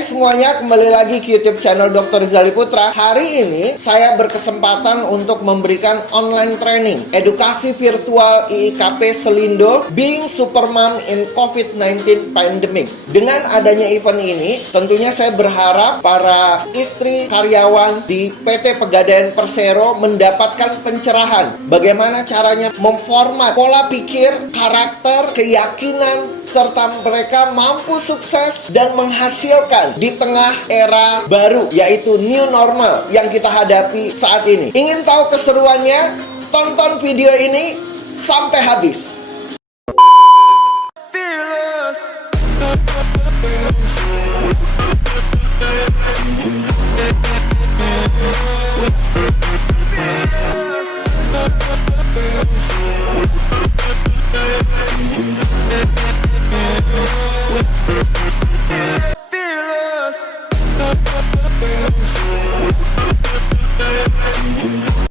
Hai semuanya, kembali lagi ke YouTube channel Dr. Rizal Putra. Hari ini saya berkesempatan untuk memberikan online training edukasi virtual IIKP Selindo Being Supermom in COVID-19 Pandemic. Dengan adanya event ini, tentunya saya berharap para istri karyawan di PT Pegadaian Persero mendapatkan pencerahan bagaimana caranya memformat pola pikir, karakter, keyakinan, serta mereka mampu sukses dan menghasilkan di tengah era baru, yaitu new normal yang kita hadapi saat ini. Ingin tahu keseruannya? Tonton video ini sampai habis.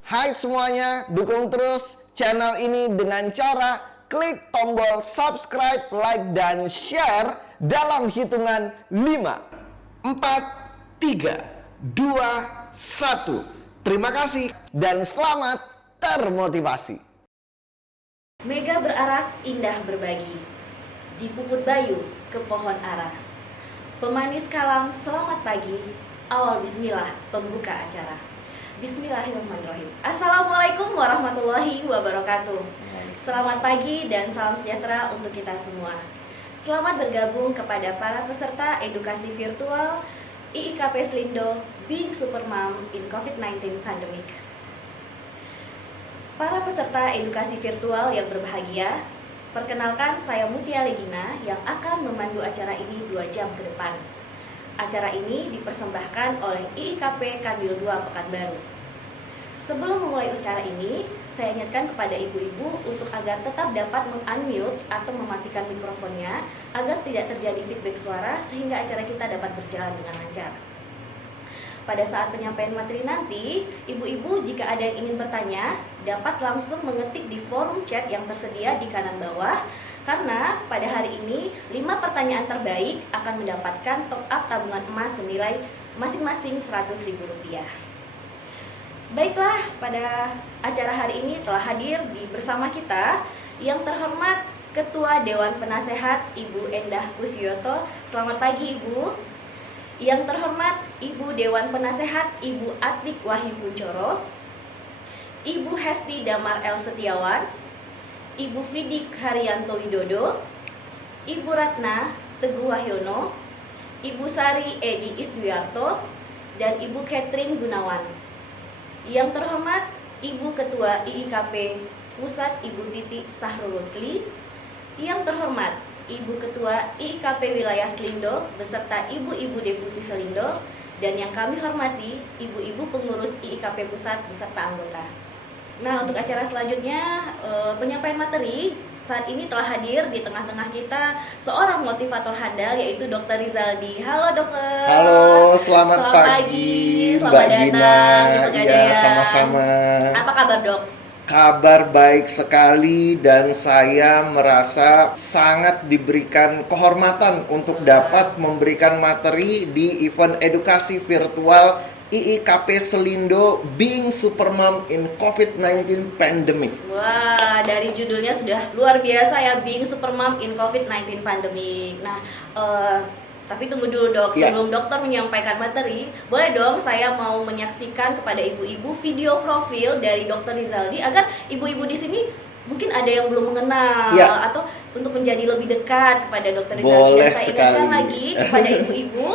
Hai semuanya, dukung terus channel ini dengan cara klik tombol subscribe, like, dan share dalam hitungan 5, 4, 3, 2, 1. Terima kasih dan selamat termotivasi. Mega berarak, indah berbagi. Dipuput bayu ke pohon ara. Pemanis kalam, selamat pagi. Awal bismillah, pembuka acara. Bismillahirrahmanirrahim. Assalamualaikum warahmatullahi wabarakatuh. Selamat pagi dan salam sejahtera untuk kita semua. Selamat bergabung kepada para peserta edukasi virtual IIKP Selindo Being Supermom in COVID-19 Pandemic. Para peserta edukasi virtual yang berbahagia, perkenalkan saya Mutia Legina yang akan memandu acara ini 2 jam ke depan. Acara ini dipersembahkan oleh IIKP Kandil 2 Pekanbaru. Sebelum memulai acara ini, saya ingatkan kepada ibu-ibu untuk agar tetap dapat meng-unmute atau mematikan mikrofonnya agar tidak terjadi feedback suara sehingga acara kita dapat berjalan dengan lancar. Pada saat penyampaian materi nanti, ibu-ibu jika ada yang ingin bertanya, dapat langsung mengetik di forum chat yang tersedia di kanan bawah, karena pada hari ini 5 pertanyaan terbaik akan mendapatkan top up tabungan emas senilai masing-masing Rp100.000. Baiklah, pada acara hari ini telah hadir bersama kita yang terhormat Ketua Dewan Penasehat Ibu Endah Kusyoto. Selamat pagi Ibu. Yang terhormat Ibu Dewan Penasehat Ibu Atik Wahyu Kuncoro, Ibu Hesti Damar L. Setiawan, Ibu Fidik Haryanto Widodo, Ibu Ratna Teguh Wahyono, Ibu Sari Edi Isduyarto, dan Ibu Catherine Gunawan. Yang terhormat Ibu Ketua IIKP Pusat Ibu Titi Sahrul Rusli. Yang terhormat Ibu Ketua IIKP Wilayah Selindo beserta Ibu-Ibu Deputi Selindo, dan yang kami hormati Ibu-Ibu Pengurus IIKP Pusat beserta anggota. Nah, untuk acara selanjutnya penyampaian materi saat ini telah hadir di tengah-tengah kita seorang motivator handal yaitu Dr. Rizaldi. Halo dokter. Halo, selamat pagi selamat Mbak Gina. datang di Pegadaian. Ya, sama-sama. Apa kabar dok? Kabar baik sekali dan saya merasa sangat diberikan kehormatan untuk dapat memberikan materi di event edukasi virtual IIKP Selindo Being Supermom in COVID-19 Pandemic. Wah, dari judulnya sudah luar biasa ya, Being Supermom in COVID-19 Pandemic. Nah, tapi tunggu dulu dok, sebelum dokter menyampaikan materi, boleh dong saya mau menyaksikan kepada ibu-ibu video profil dari Dr. Rizaldi agar ibu-ibu di sini mungkin ada yang belum mengenal atau untuk menjadi lebih dekat kepada Dr. Rizaldi. Boleh Saya sekali. ingatkan lagi kepada ibu-ibu,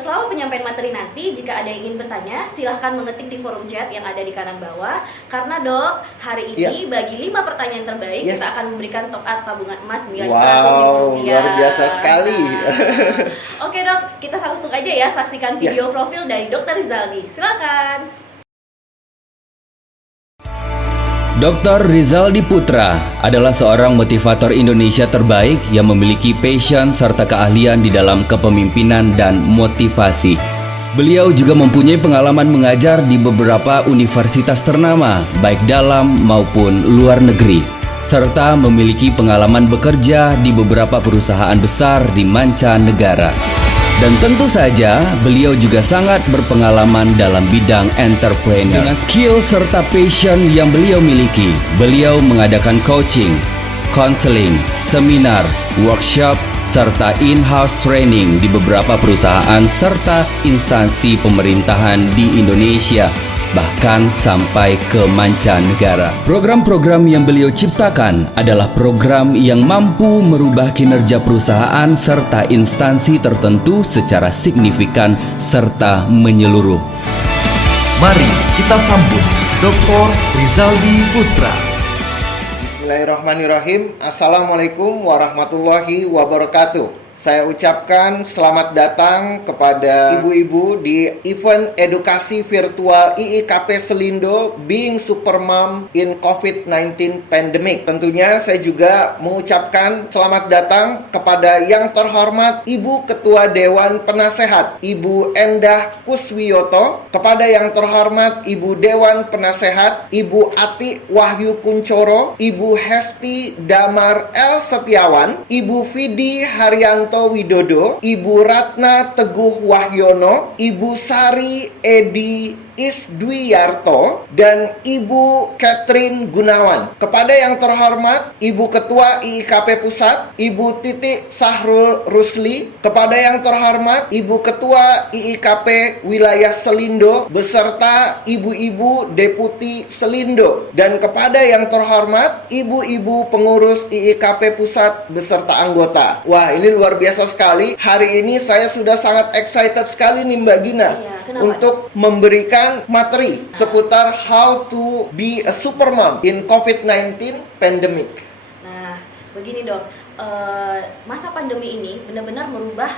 selama penyampaian materi nanti jika ada yang ingin bertanya silahkan mengetik di forum chat yang ada di kanan bawah, karena dok hari ini bagi 5 pertanyaan terbaik kita akan memberikan top up tabungan emas nilai Rp100.000. Luar biasa sekali. Oke dok, kita langsung aja ya saksikan video profil dari Dr. Rizaldi. Silakan. Dr. Rizaldi Putra adalah seorang motivator Indonesia terbaik yang memiliki passion serta keahlian di dalam kepemimpinan dan motivasi. Beliau juga mempunyai pengalaman mengajar di beberapa universitas ternama, baik dalam maupun luar negeri, serta memiliki pengalaman bekerja di beberapa perusahaan besar di mancanegara. Dan tentu saja, beliau juga sangat berpengalaman dalam bidang entrepreneur. Dengan skill serta passion yang beliau miliki, beliau mengadakan coaching, counseling, seminar, workshop, serta in-house training di beberapa perusahaan serta instansi pemerintahan di Indonesia, bahkan sampai ke mancanegara. Program-program yang beliau ciptakan adalah program yang mampu merubah kinerja perusahaan serta instansi tertentu secara signifikan serta menyeluruh. Mari kita sambut Dr. Rizaldi Putra. Bismillahirrahmanirrahim. Assalamualaikum warahmatullahi wabarakatuh. Saya ucapkan selamat datang kepada ibu-ibu di event edukasi virtual IIKP Selindo Being Supermom in COVID-19 Pandemic. Tentunya saya juga mengucapkan selamat datang kepada yang terhormat Ibu Ketua Dewan Penasehat Ibu Endah Kuswiyoto, kepada yang terhormat Ibu Dewan Penasehat Ibu Ati Wahyu Kuncoro, Ibu Hesti Damar L. Setiawan, Ibu Vidi Haryanto Widodo, Ibu Ratna Teguh Wahyono, Ibu Sari Edi Isdwiyarto, dan Ibu Catherine Gunawan. Kepada yang terhormat Ibu Ketua IIKP Pusat Ibu Titi Sahrul Rusli, kepada yang terhormat Ibu Ketua IIKP Wilayah Selindo beserta Ibu-ibu Deputi Selindo, dan kepada yang terhormat Ibu-ibu pengurus IIKP Pusat beserta anggota. Wah, ini luar biasa sekali. Hari ini saya sudah sangat excited sekali nih Mbak Gina, untuk memberikan materi seputar how to be a supermom in COVID-19 pandemic. Nah, begini dok, masa pandemi ini benar-benar merubah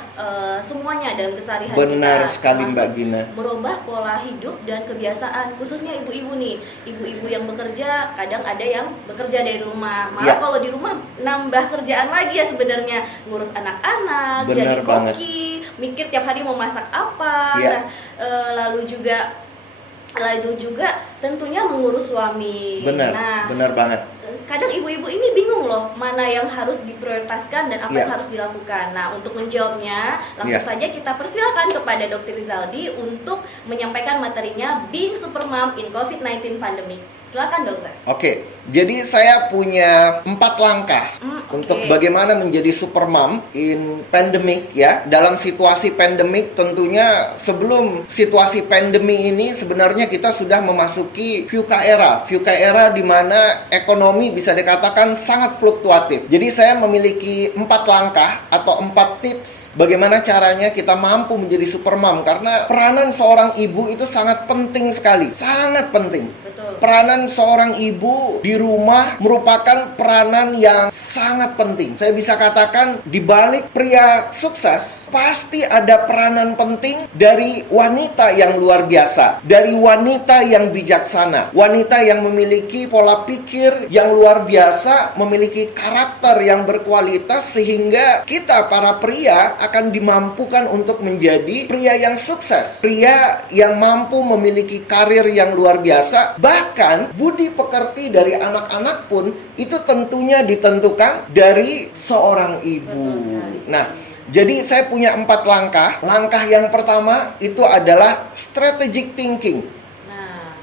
semuanya dalam keseharian kita. Benar sekali Mbak Gina. Merubah pola hidup dan kebiasaan, khususnya ibu-ibu nih. Ibu-ibu yang bekerja, kadang ada yang bekerja dari rumah. Malah kalau di rumah nambah kerjaan lagi ya sebenarnya. Ngurus anak-anak, jadi koki, mikir tiap hari mau masak apa. Nah, lalu juga tentunya mengurus suami. Benar banget. Kadang ibu-ibu ini bingung loh, mana yang harus diprioritaskan dan apa yang harus dilakukan. Nah, untuk menjawabnya, langsung saja kita persilakan kepada Dr. Rizaldi untuk menyampaikan materinya Being Supermom in COVID-19 Pandemic. Silakan dokter. Oke, jadi saya punya 4 langkah untuk bagaimana menjadi supermom in pandemic ya. Dalam situasi pandemik, tentunya sebelum situasi pandemi ini sebenarnya kita sudah memasuki VUCA era di mana ekonomi bisa dikatakan sangat fluktuatif. Jadi saya memiliki 4 langkah atau 4 tips bagaimana caranya kita mampu menjadi supermom, karena peranan seorang ibu itu sangat penting sekali, sangat penting. Betul. Peranan seorang ibu di rumah merupakan peranan yang sangat penting. Saya bisa katakan di balik pria sukses pasti ada peranan penting dari wanita yang luar biasa, dari wanita yang bijaksana, wanita yang memiliki pola pikir yang luar biasa, memiliki karakter yang berkualitas, sehingga kita para pria akan dimampukan untuk menjadi pria yang sukses, pria yang mampu memiliki karir yang luar biasa. Bahkan budi pekerti dari anak-anak pun itu tentunya ditentukan dari seorang ibu. Nah, jadi saya punya 4 langkah. Langkah yang pertama itu adalah strategic thinking.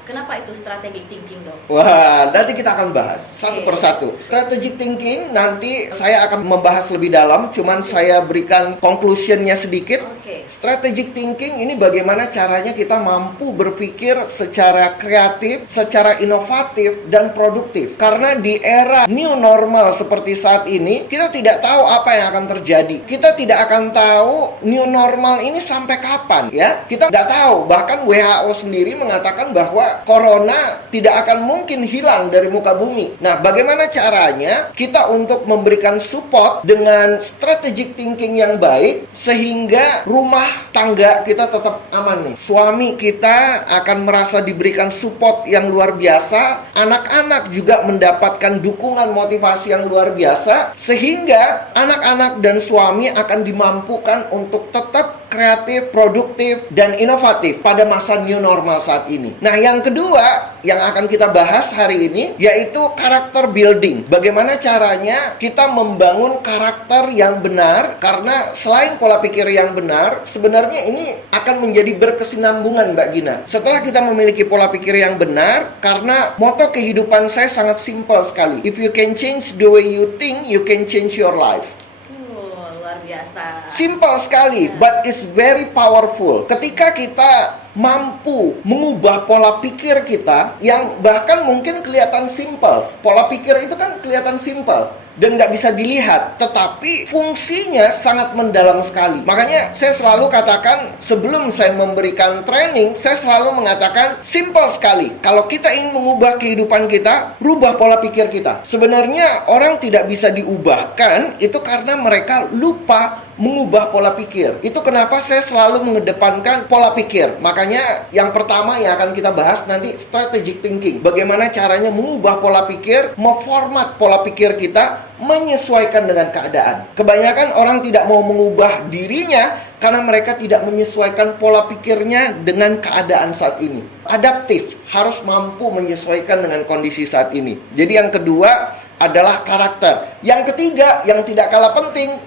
Kenapa itu strategic thinking dok? Wah, nanti kita akan bahas satu persatu. Strategic thinking nanti saya akan membahas lebih dalam, cuman saya berikan conclusionnya sedikit. Strategic thinking ini bagaimana caranya kita mampu berpikir secara kreatif, secara inovatif, dan produktif. Karena di era new normal seperti saat ini, kita tidak tahu apa yang akan terjadi. Kita tidak akan tahu new normal ini sampai kapan ya. Kita tidak tahu, bahkan WHO sendiri mengatakan bahwa corona tidak akan mungkin hilang dari muka bumi. Nah, bagaimana caranya kita untuk memberikan support dengan strategic thinking yang baik sehingga rumah tangga kita tetap aman nih. Suami kita akan merasa diberikan support yang luar biasa, anak-anak juga mendapatkan dukungan motivasi yang luar biasa, sehingga anak-anak dan suami akan dimampukan untuk tetap kreatif, produktif, dan inovatif pada masa new normal saat ini. Nah, yang Yang kedua yang akan kita bahas hari ini yaitu karakter building. Bagaimana caranya kita membangun karakter yang benar, karena selain pola pikir yang benar, sebenarnya ini akan menjadi berkesinambungan Mbak Gina. Setelah kita memiliki pola pikir yang benar, karena moto kehidupan saya sangat simpel sekali. If you can change the way you think, you can change your life. Luar biasa. Simple sekali, but it's very powerful. Ketika kita mampu mengubah pola pikir kita yang bahkan mungkin kelihatan simple. Pola pikir itu kan kelihatan simple dan nggak bisa dilihat, tetapi fungsinya sangat mendalam sekali. Makanya saya selalu katakan, sebelum saya memberikan training, saya selalu mengatakan simple sekali. Kalau kita ingin mengubah kehidupan kita, rubah pola pikir kita. Sebenarnya orang tidak bisa diubahkan itu karena mereka lupa mengubah pola pikir. Itu kenapa saya selalu mengedepankan pola pikir. Makanya yang pertama yang akan kita bahas nanti strategic thinking. Bagaimana caranya mengubah pola pikir, memformat pola pikir kita menyesuaikan dengan keadaan. Kebanyakan orang tidak mau mengubah dirinya karena mereka tidak menyesuaikan pola pikirnya dengan keadaan saat ini. Adaptif, harus mampu menyesuaikan dengan kondisi saat ini. Jadi yang kedua adalah karakter. Yang ketiga, yang tidak kalah penting,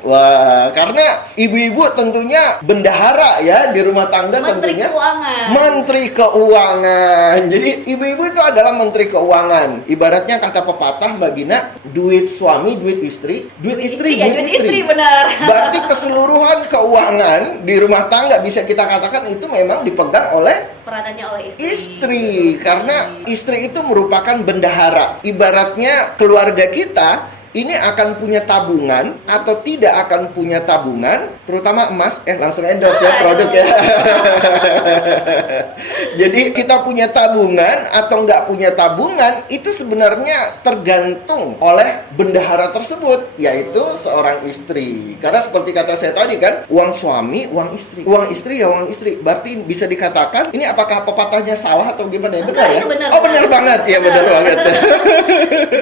karena ibu-ibu tentunya bendahara ya di rumah tangga, Menteri tentunya Keuangan. Menteri Keuangan. Jadi ibu-ibu itu adalah Menteri Keuangan. Ibaratnya kata pepatah Mbak Gina, duit suami, duit istri, duit istri, duit istri, benar. Berarti keseluruhan keuangan di rumah tangga bisa kita katakan itu memang dipegang oleh Peranannya oleh istri, karena istri itu merupakan bendahara. Ibaratnya keluarga kita ini akan punya tabungan atau tidak akan punya tabungan, terutama emas. Langsung endorse ya produk ya. Jadi kita punya tabungan atau nggak punya tabungan itu sebenarnya tergantung oleh bendahara tersebut, yaitu seorang istri. Karena seperti kata saya tadi kan, uang suami, uang istri, uang istri ya uang istri. Berarti bisa dikatakan ini apakah pepatahnya salah atau gimana ya? Benar ya? Benar, oh benar banget ya, benar banget.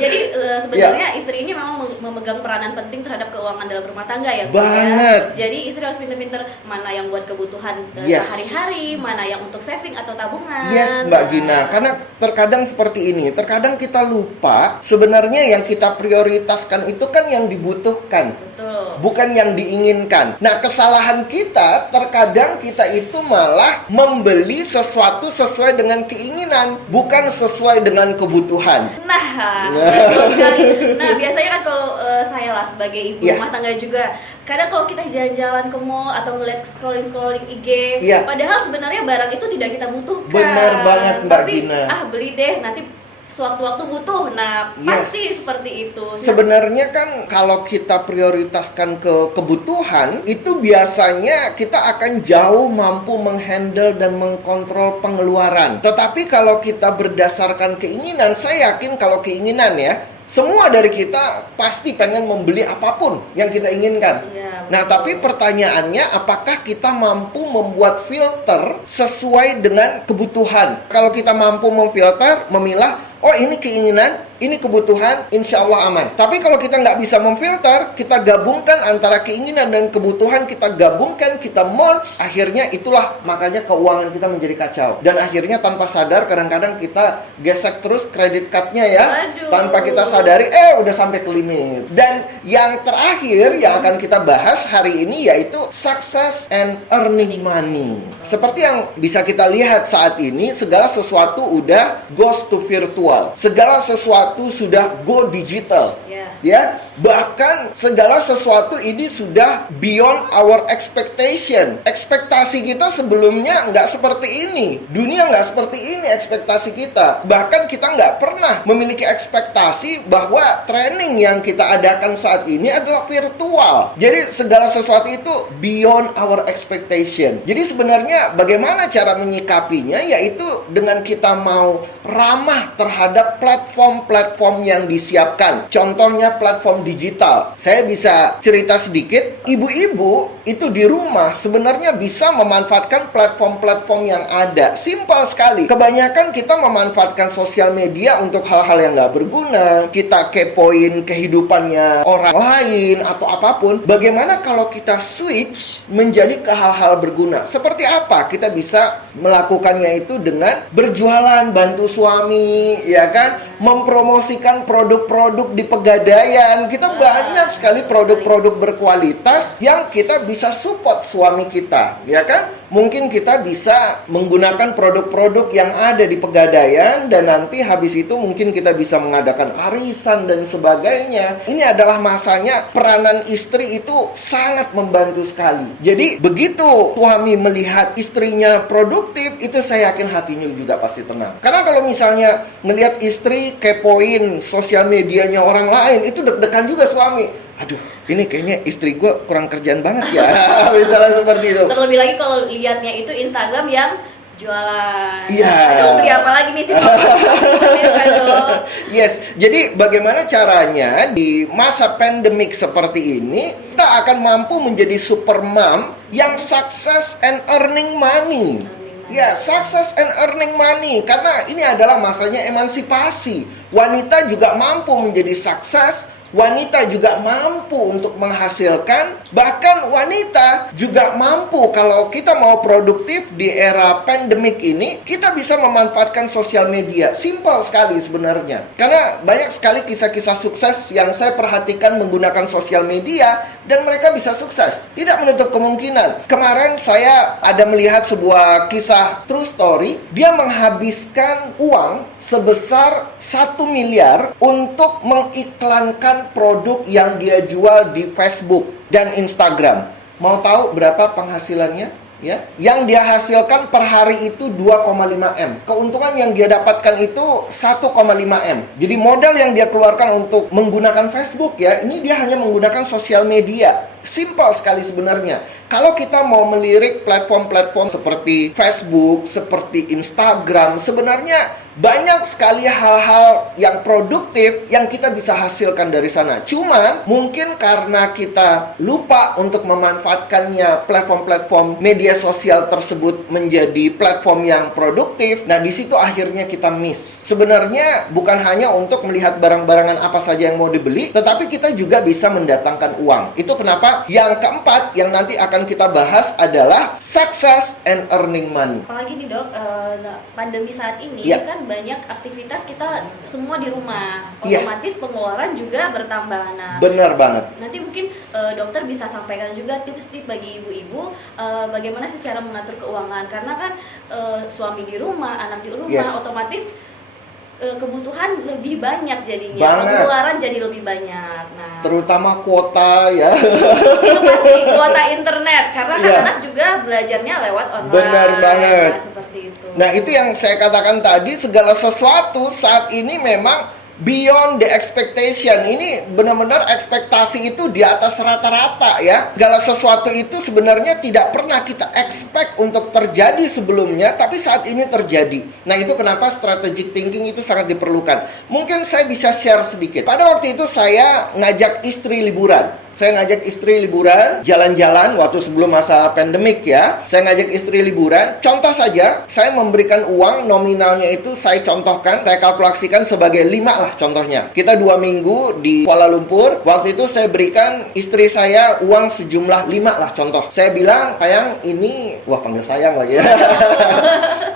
Jadi sebenarnya istri ini memang memegang peranan penting terhadap keuangan dalam rumah tangga ya, Bu, banget. ya. Jadi istri harus pinter-pinter mana yang buat kebutuhan sehari-hari, mana yang untuk saving atau tabungan. Yes, Mbak Gina. Karena terkadang seperti ini, terkadang kita lupa sebenarnya yang kita prioritaskan itu kan yang dibutuhkan. Betul. Bukan yang diinginkan. Nah, kesalahan kita terkadang kita itu malah membeli sesuatu sesuai dengan keinginan, bukan sesuai dengan kebutuhan. Nah, betul sekali. Nah, biasanya kan kalau saya lah sebagai ibu rumah tangga juga, kadang kalau kita jalan-jalan ke mall atau ngeliat scrolling IG, padahal sebenarnya barang itu tidak kita butuhkan. Benar banget Mbak Gina. Beli deh nanti sewaktu-waktu butuh. Nah, pasti seperti itu. Sebenarnya kan kalau kita prioritaskan ke kebutuhan, itu biasanya kita akan jauh mampu menghandle dan mengkontrol pengeluaran. Tetapi kalau kita berdasarkan keinginan, saya yakin kalau keinginan ya, semua dari kita pasti pengen membeli apapun yang kita inginkan. Nah, tapi pertanyaannya, apakah kita mampu membuat filter sesuai dengan kebutuhan? Kalau kita mampu memfilter, memilah, oh ini keinginan, ini kebutuhan, insya Allah aman. Tapi kalau kita nggak bisa memfilter, kita gabungkan antara keinginan dan kebutuhan, kita gabungkan, kita merge, akhirnya itulah makanya keuangan kita menjadi kacau. Dan akhirnya tanpa sadar, kadang-kadang kita gesek terus kredit card-nya ya. Aduh. Tanpa kita sadari, udah sampai ke limit. Dan yang terakhir yang akan kita bahas hari ini yaitu success and earning money. Seperti yang bisa kita lihat saat ini, segala sesuatu udah goes to virtual. Segala sesuatu sudah go digital. Ya, bahkan segala sesuatu ini sudah beyond our expectation. Ekspektasi kita sebelumnya nggak seperti ini. Dunia nggak seperti ini ekspektasi kita. Bahkan kita nggak pernah memiliki ekspektasi bahwa training yang kita adakan saat ini adalah virtual. Jadi segala sesuatu itu beyond our expectation. Jadi sebenarnya bagaimana cara menyikapinya, yaitu dengan kita mau ramah terhadap platform platform yang disiapkan. Contohnya platform digital. Saya bisa cerita sedikit, ibu-ibu itu di rumah sebenarnya bisa memanfaatkan platform-platform yang ada. Simpel sekali. Kebanyakan kita memanfaatkan sosial media untuk hal-hal yang nggak berguna. Kita kepoin kehidupannya orang lain atau apapun. Bagaimana kalau kita switch menjadi ke hal-hal berguna? Seperti apa kita bisa melakukannya itu dengan berjualan, bantu suami, ya kan? Mempromosikan produk-produk di Pegadaian. Kita banyak sekali produk-produk berkualitas yang kita bisa support suami kita, ya kan? Mungkin kita bisa menggunakan produk-produk yang ada di Pegadaian dan nanti habis itu mungkin kita bisa mengadakan arisan dan sebagainya. Ini adalah masanya peranan istri itu sangat membantu sekali. Jadi begitu suami melihat istrinya produktif, itu saya yakin hatinya juga pasti tenang. Karena kalau misalnya melihat istri kepoin sosial medianya orang lain, itu deg-degan juga suami. Aduh, ini kayaknya istri gue kurang kerjaan banget ya. Misalnya seperti itu. Terlebih lagi kalau lihatnya itu Instagram yang jualan. Iya. Aduh, beli apa lagi nih sih? Seperti itu kan, Dok. Yes, jadi bagaimana caranya di masa pandemik seperti ini kita akan mampu menjadi super mom yang success and earning money. Ya, success and earning money. Karena ini adalah masanya emansipasi. Wanita juga mampu menjadi sukses. Wanita juga mampu untuk menghasilkan. Bahkan wanita juga mampu kalau kita mau produktif di era pandemik ini, kita bisa memanfaatkan sosial media. Simpel sekali sebenarnya. Karena banyak sekali kisah-kisah sukses yang saya perhatikan menggunakan sosial media dan mereka bisa sukses. Tidak menutup kemungkinan. Kemarin saya ada melihat sebuah kisah true story. Dia menghabiskan uang sebesar 1 miliar untuk mengiklankan produk yang dia jual di Facebook dan Instagram. Mau tahu berapa penghasilannya? Ya, yang dia hasilkan per hari itu 2,5 M. Keuntungan yang dia dapatkan itu 1,5 M. Jadi modal yang dia keluarkan untuk menggunakan Facebook ya, ini dia hanya menggunakan sosial media. Simpel sekali sebenarnya. Kalau kita mau melirik platform-platform seperti Facebook, seperti Instagram, sebenarnya banyak sekali hal-hal yang produktif yang kita bisa hasilkan dari sana. Cuman mungkin karena kita lupa untuk memanfaatkannya platform-platform media sosial tersebut menjadi platform yang produktif. Nah, di situ akhirnya kita miss. Sebenarnya bukan hanya untuk melihat barang-barangan apa saja yang mau dibeli, tetapi kita juga bisa mendatangkan uang. Itu kenapa yang keempat yang nanti akan kita bahas adalah success and earning money. Apalagi nih, Dok, pandemi saat ini Ya. kan banyak aktivitas kita semua di rumah. Ya. Otomatis pengeluaran juga bertambah. Nah, Benar banget. nanti mungkin dokter bisa sampaikan juga tips-tips bagi ibu-ibu bagaimana sih cara mengatur keuangan. Karena kan suami di rumah, anak di rumah, Yes. otomatis kebutuhan lebih banyak jadinya. Banget. Pengeluaran jadi lebih banyak. Nah, Terutama kuota ya. itu pasti kuota internet. Karena kan Iya. anak juga belajarnya lewat online. Benar banget. Nah, seperti itu. Nah, itu yang saya katakan tadi, segala sesuatu saat ini memang beyond the expectation. Ini benar-benar ekspektasi itu di atas rata-rata ya. Segala sesuatu itu sebenarnya tidak pernah kita expect untuk terjadi sebelumnya, tapi saat ini terjadi. Nah, itu kenapa strategic thinking itu sangat diperlukan. Mungkin saya bisa share sedikit. Pada waktu itu saya ngajak istri liburan. Saya ngajak istri liburan, jalan-jalan waktu sebelum masa pandemik ya. Saya ngajak istri liburan. Contoh saja, saya memberikan uang nominalnya itu saya contohkan, saya kalkulasikan sebagai 5 lah contohnya. Kita 2 minggu di Kuala Lumpur. Waktu itu saya berikan istri saya uang sejumlah 5 lah contoh. Saya bilang, sayang ini, wah panggil sayang lagi ya.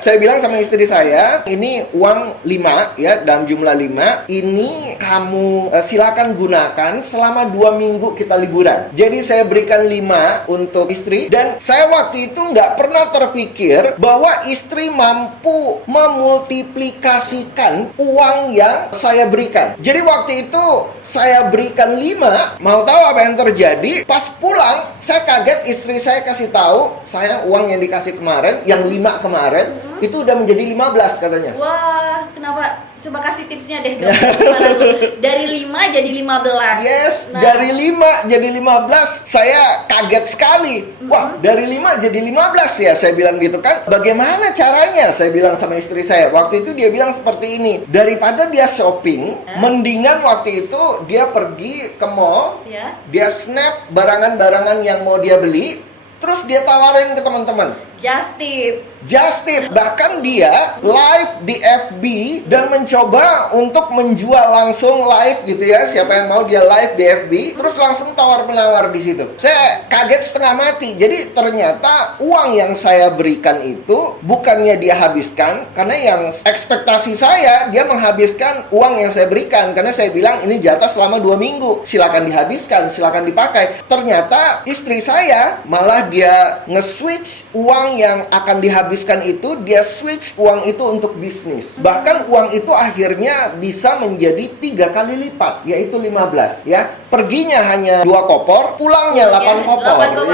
Saya bilang sama istri saya, ini uang 5 ya, dalam jumlah 5. Ini kamu silakan gunakan selama 2 minggu kita liburan. Jadi saya berikan 5 untuk istri. Dan saya waktu itu nggak pernah terpikir bahwa istri mampu memultiplikasikan uang yang saya berikan. Jadi waktu itu saya berikan 5. Mau tahu apa yang terjadi? Pas pulang, saya kaget, istri saya kasih tahu, saya uang yang dikasih kemarin, yang 5 kemarin, itu udah menjadi 15 katanya. Wah, kenapa? Coba kasih tipsnya deh, Dok. Gimana tuh? Dari 5 jadi 15. Yes, Nah, dari 5 jadi 15. Saya kaget sekali. Wah, dari 5 jadi 15 ya, saya bilang gitu kan. Bagaimana caranya? Saya bilang sama istri saya. Waktu itu dia bilang seperti ini. Daripada dia shopping, mendingan waktu itu dia pergi ke mall, ya. dia snap barangan-barangan yang mau dia beli, terus dia tawarin ke teman-teman. Just tip. Just tip, bahkan dia live di FB dan mencoba untuk menjual langsung live gitu ya. Siapa yang mau dia live di FB, terus langsung tawar-menawar di situ. Saya kaget setengah mati. Jadi ternyata uang yang saya berikan itu bukannya dia habiskan, karena yang ekspektasi saya dia menghabiskan uang yang saya berikan, karena saya bilang ini jatah selama 2 minggu. Silakan dihabiskan, silakan dipakai. Ternyata istri saya malah dia nge-switch uang yang akan dihabiskan itu, dia switch uang itu untuk bisnis. Bahkan uang itu akhirnya bisa menjadi 3 kali lipat, yaitu 15 ya. Perginya hanya 2 kopor, pulangnya 8 kopor. 8 kopor.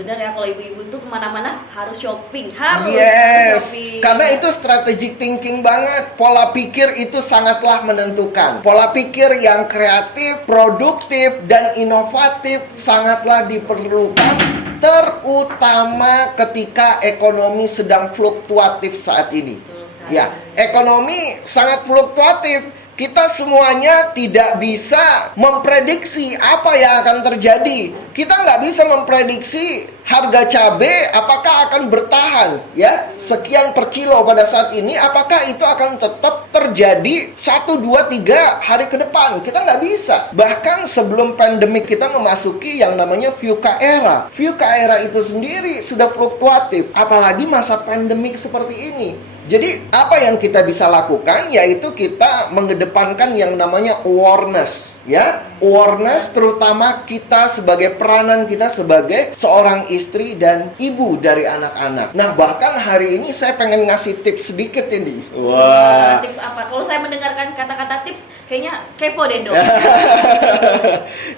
Benar ya, kalau ibu-ibu tuh kemana-mana harus shopping, harus Yes, shopping. karena itu strategic thinking banget. Pola pikir itu sangatlah menentukan. Pola pikir yang kreatif, produktif, dan inovatif sangatlah diperlukan, terutama ketika ekonomi sedang fluktuatif saat ini. Betul sekali. Ya, ekonomi sangat fluktuatif. Kita semuanya tidak bisa memprediksi apa yang akan terjadi. Kita nggak bisa memprediksi harga cabai apakah akan bertahan ya sekian per kilo pada saat ini, apakah itu akan tetap terjadi 1, 2, 3 hari ke depan. Kita nggak bisa. Bahkan sebelum pandemik kita memasuki yang namanya VUCA era. VUCA era itu sendiri sudah fluktuatif, apalagi masa pandemik seperti ini. Jadi apa yang kita bisa lakukan yaitu kita mengedepankan yang namanya awareness ya. Awareness terutama kita sebagai peranan kita sebagai seorang istri dan ibu dari anak-anak. Nah, bahkan hari ini saya pengen ngasih tips sedikit ini. Wah, tips apa? Kalau saya mendengarkan kata-kata tips kayaknya kepo deh, Dok.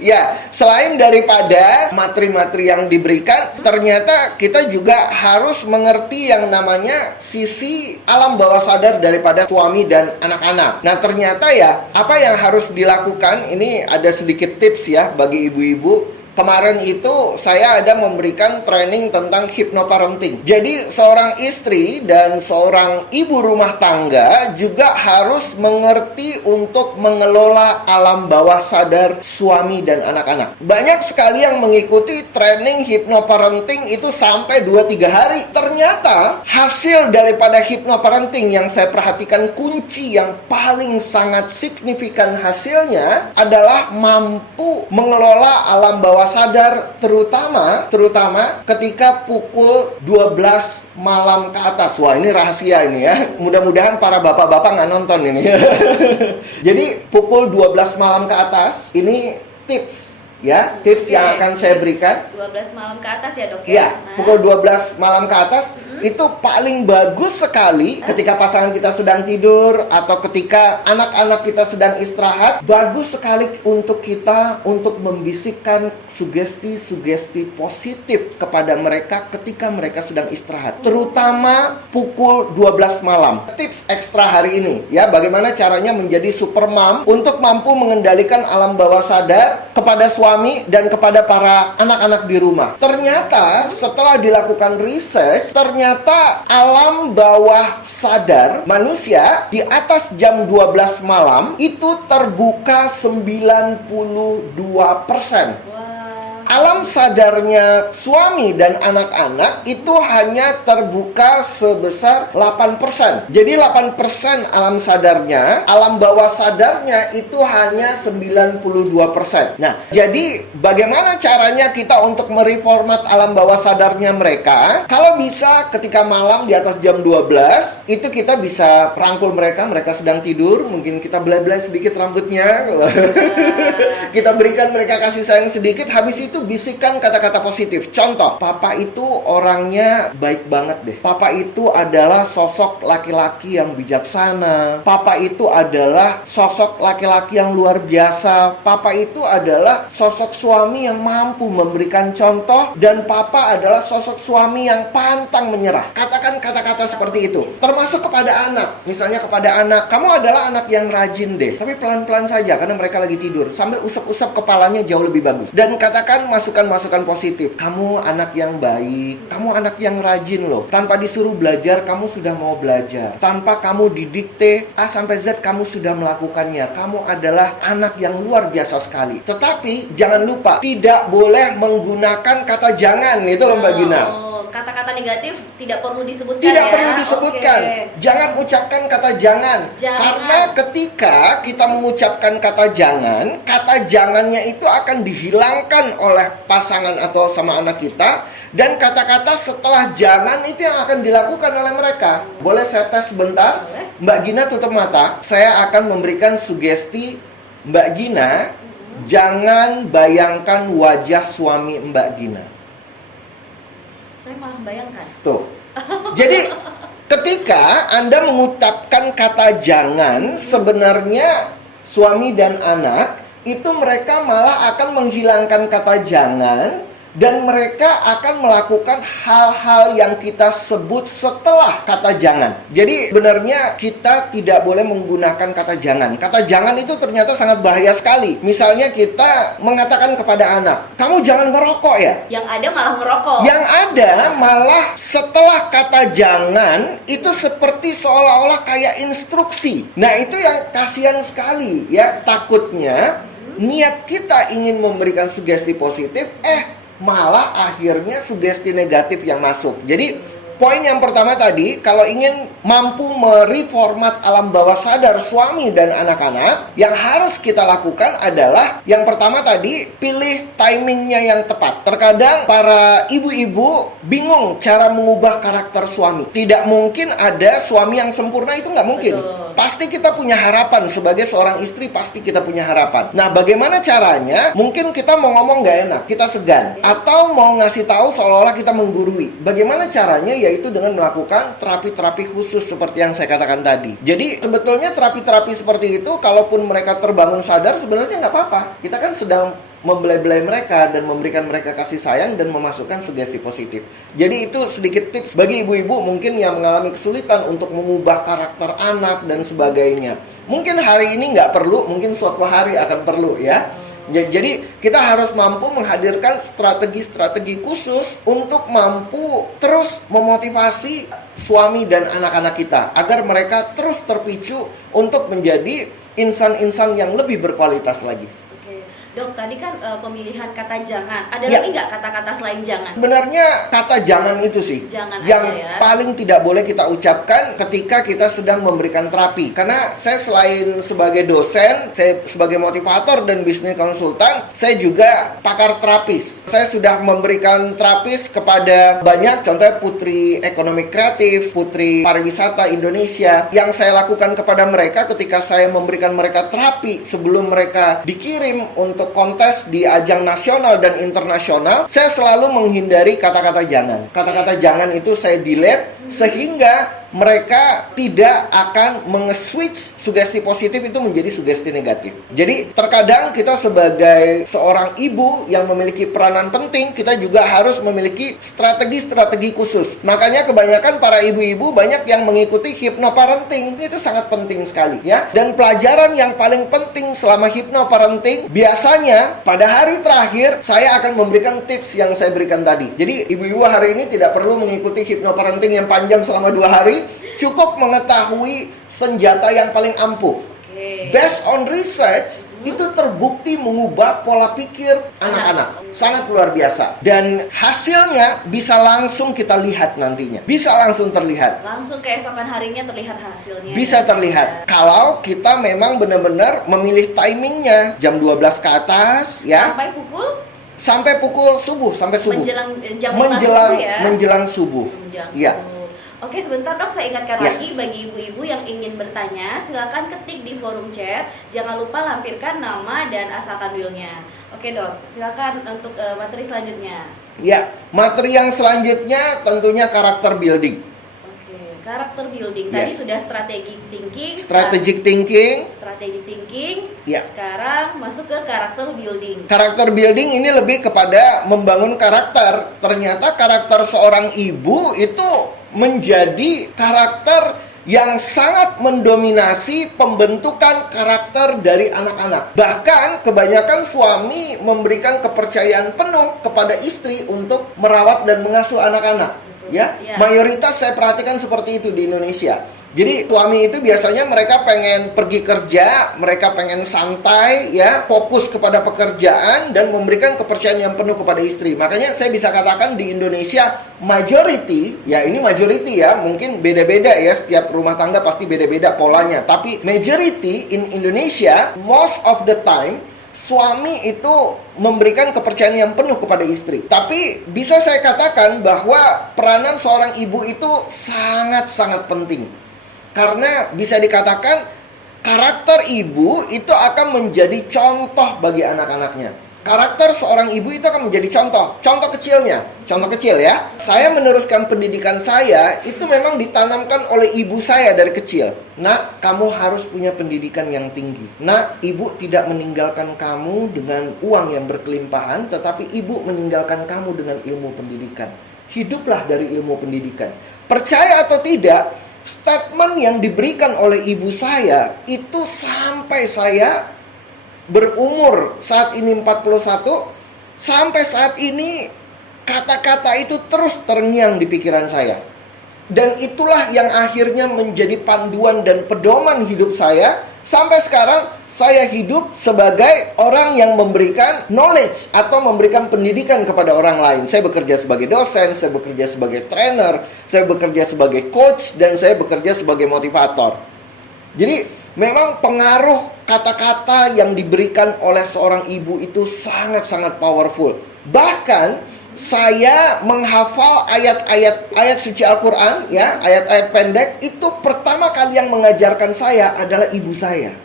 Ya, selain daripada materi-materi yang diberikan, ternyata kita juga harus mengerti yang namanya sisi alam bawah sadar daripada suami dan anak-anak. Nah, ternyata ya, apa yang harus dilakukan, ini ada sedikit tips ya bagi ibu-ibu. Kemarin itu saya ada memberikan training tentang hypnoparenting. Jadi seorang istri dan seorang ibu rumah tangga juga harus mengerti untuk mengelola alam bawah sadar suami dan anak-anak. Banyak sekali yang mengikuti training hypnoparenting itu sampai 2-3 hari. Ternyata hasil daripada hypnoparenting yang saya perhatikan, kunci yang paling sangat signifikan hasilnya adalah mampu mengelola alam bawah sadar, terutama ketika pukul 12 malam ke atas. Wah, ini rahasia ini ya. Mudah-mudahan para bapak-bapak nggak nonton ini. Jadi pukul 12 malam ke atas, ini tips ya, tips yang akan saya berikan. 12 malam ke atas ya, Dok ya? Ya, pukul 12 malam ke atas itu paling bagus sekali ketika pasangan kita sedang tidur atau ketika anak-anak kita sedang istirahat. Bagus sekali untuk kita untuk membisikkan sugesti-sugesti positif kepada mereka ketika mereka sedang istirahat. Terutama pukul 12 malam. Tips ekstra hari ini ya, bagaimana caranya menjadi super mom untuk mampu mengendalikan alam bawah sadar kepada suami dan kepada para anak-anak di rumah. Ternyata setelah dilakukan research, ternyata alam bawah sadar manusia di atas jam 12 malam itu terbuka 92%. Alam sadarnya suami dan anak-anak itu hanya terbuka sebesar 8%. Jadi 8% alam sadarnya, alam bawah sadarnya itu hanya 92%. Nah, jadi bagaimana caranya kita untuk mereformat alam bawah sadarnya mereka? Kalau bisa ketika malam di atas jam 12, itu kita bisa rangkul mereka sedang tidur, mungkin kita belai-belai sedikit rambutnya. Kita berikan mereka kasih sayang sedikit, habis itu itu bisikan kata-kata positif. Contoh, papa itu orangnya baik banget deh. Papa itu adalah sosok laki-laki yang bijaksana. Papa itu adalah sosok laki-laki yang luar biasa. Papa itu adalah sosok suami yang mampu memberikan contoh. Dan papa adalah sosok suami yang pantang menyerah. Katakan kata-kata seperti itu. Termasuk kepada anak. Misalnya kepada anak, kamu adalah anak yang rajin deh. Tapi pelan-pelan saja karena mereka lagi tidur. Sambil usap-usap kepalanya jauh lebih bagus. Dan katakan masukan-masukan positif. Kamu anak yang baik. Kamu anak yang rajin loh. Tanpa disuruh belajar, kamu sudah mau belajar. Tanpa kamu didikte A sampai Z, kamu sudah melakukannya. Kamu adalah anak yang luar biasa sekali. Tetapi jangan lupa, tidak boleh menggunakan kata jangan. Itu loh Mbak Gina. Kata-kata negatif tidak perlu disebutkan. Tidak ya? perlu disebutkan. Oke. Jangan ucapkan kata jangan. Jangan. Karena ketika kita mengucapkan kata jangannya itu akan dihilangkan oleh pasangan atau sama anak kita. Dan kata-kata setelah jangan itu yang akan dilakukan oleh mereka. Boleh saya tes sebentar? Boleh. Mbak Gina tutup mata. Saya akan memberikan sugesti Mbak Gina. Jangan bayangkan wajah suami Mbak Gina. Saya malah membayangkan. Tuh. Jadi ketika Anda mengucapkan kata jangan, sebenarnya suami dan anak itu mereka malah akan menghilangkan kata jangan dan mereka akan melakukan hal-hal yang kita sebut setelah kata jangan. Jadi sebenarnya kita tidak boleh menggunakan kata jangan. Kata jangan itu ternyata sangat bahaya sekali. Misalnya kita mengatakan kepada anak, kamu jangan ngerokok ya. Yang ada malah ngerokok. Yang ada malah setelah kata jangan itu seperti seolah-olah kayak instruksi. Nah itu yang kasihan sekali ya. Takutnya niat kita ingin memberikan sugesti positif, malah akhirnya sugesti negatif yang masuk. Jadi poin yang pertama tadi, kalau ingin mampu mereformat alam bawah sadar suami dan anak-anak, yang harus kita lakukan adalah yang pertama tadi, pilih timingnya yang tepat. Terkadang para ibu-ibu bingung cara mengubah karakter suami. Tidak mungkin ada suami yang sempurna, itu nggak mungkin. Betul. Pasti kita punya harapan sebagai seorang istri, pasti kita punya harapan. Nah, bagaimana caranya? Mungkin kita mau ngomong nggak enak, kita segan, atau mau ngasih tahu seolah-olah kita menggurui. Bagaimana caranya? Yaitu dengan melakukan terapi-terapi khusus seperti yang saya katakan tadi. Jadi sebetulnya terapi-terapi seperti itu, kalaupun mereka terbangun sadar, sebenarnya nggak apa-apa. Kita kan sedang membelai-belai mereka dan memberikan mereka kasih sayang dan memasukkan sugesti positif. Jadi itu sedikit tips bagi ibu-ibu mungkin yang mengalami kesulitan untuk mengubah karakter anak dan sebagainya. Mungkin hari ini nggak perlu, mungkin suatu hari akan perlu ya. Jadi kita harus mampu menghadirkan strategi-strategi khusus untuk mampu terus memotivasi suami dan anak-anak kita agar mereka terus terpicu untuk menjadi insan-insan yang lebih berkualitas lagi. Dok, tadi kan pemilihan kata jangan. Ada Ya. lagi nggak kata-kata selain jangan? Sebenarnya kata jangan itu sih Jangan yang aja ya. paling tidak boleh kita ucapkan ketika kita sedang memberikan terapi. Karena saya selain sebagai dosen, saya sebagai motivator dan bisnis konsultan, saya juga pakar terapis. Saya sudah memberikan terapis kepada banyak, contohnya Putri Ekonomi Kreatif, Putri Pariwisata Indonesia. Yang saya lakukan kepada mereka ketika saya memberikan mereka terapi sebelum mereka dikirim untuk kontes di ajang nasional dan internasional, saya selalu menghindari kata-kata jangan. Kata-kata jangan itu saya delete sehingga mereka tidak akan menge-switch sugesti positif itu menjadi sugesti negatif. Jadi terkadang kita sebagai seorang ibu yang memiliki peranan penting, kita juga harus memiliki strategi-strategi khusus. Makanya kebanyakan para ibu-ibu banyak yang mengikuti hypnoparenting. Itu sangat penting sekali ya. Dan pelajaran yang paling penting selama hypnoparenting, biasanya pada hari terakhir saya akan memberikan tips yang saya berikan tadi. Jadi ibu-ibu hari ini tidak perlu mengikuti hypnoparenting yang panjang selama 2 hari, cukup mengetahui senjata yang paling ampuh. Based on research, itu terbukti mengubah pola pikir anak-anak. Sangat luar biasa. Dan hasilnya bisa langsung kita lihat nantinya. Bisa langsung terlihat. Langsung keesokan harinya terlihat hasilnya. Bisa terlihat. Kalau kita memang benar-benar memilih timingnya. Jam 12 ke atas ya. Sampai pukul subuh, sampai subuh. Menjelang jam 5 subuh ya. Menjelang subuh. Iya. Oke, sebentar Dok, saya ingatkan Ya. lagi bagi ibu-ibu yang ingin bertanya, silakan ketik di forum chat. Jangan lupa lampirkan nama dan asal tampilnya. Oke Oke dok, silakan untuk materi selanjutnya. Ya, materi yang selanjutnya tentunya karakter building. Oke, karakter building. Tadi Yes. sudah strategic thinking. Strategic thinking. Strategic thinking. Ya. Sekarang masuk ke karakter building. Karakter building ini lebih kepada membangun karakter. Ternyata karakter seorang ibu itu menjadi karakter yang sangat mendominasi pembentukan karakter dari anak-anak. Bahkan kebanyakan suami memberikan kepercayaan penuh kepada istri untuk merawat dan mengasuh anak-anak. Betul. Ya, Ya. mayoritas saya perhatikan seperti itu di Indonesia. Jadi suami itu biasanya mereka pengen pergi kerja, mereka pengen santai, ya, fokus kepada pekerjaan dan memberikan kepercayaan yang penuh kepada istri. Makanya saya bisa katakan di Indonesia majority, ya ini majority ya, mungkin beda-beda ya, setiap rumah tangga pasti beda-beda polanya. Tapi majority in Indonesia, most of the time, suami itu memberikan kepercayaan yang penuh kepada istri. Tapi bisa saya katakan bahwa peranan seorang ibu itu sangat-sangat penting. Karena bisa dikatakan karakter ibu itu akan menjadi contoh bagi anak-anaknya. Karakter seorang ibu itu akan menjadi contoh. Contoh kecilnya, contoh kecil ya. Saya meneruskan pendidikan saya itu memang ditanamkan oleh ibu saya dari kecil. Nak, kamu harus punya pendidikan yang tinggi. Nak, ibu tidak meninggalkan kamu dengan uang yang berkelimpahan, tetapi ibu meninggalkan kamu dengan ilmu pendidikan. Hiduplah dari ilmu pendidikan. Percaya atau tidak, statement yang diberikan oleh ibu saya itu sampai saya berumur saat ini 41, sampai saat ini kata-kata itu terus terngiang di pikiran saya. Dan itulah yang akhirnya menjadi panduan dan pedoman hidup saya. Sampai sekarang saya hidup sebagai orang yang memberikan knowledge atau memberikan pendidikan kepada orang lain. Saya bekerja sebagai dosen, saya bekerja sebagai trainer, saya bekerja sebagai coach, dan saya bekerja sebagai motivator. Jadi memang pengaruh kata-kata yang diberikan oleh seorang ibu itu sangat-sangat powerful. Bahkan saya menghafal ayat suci Al-Quran, ya, ayat-ayat pendek itu pertama kali yang mengajarkan saya adalah ibu saya.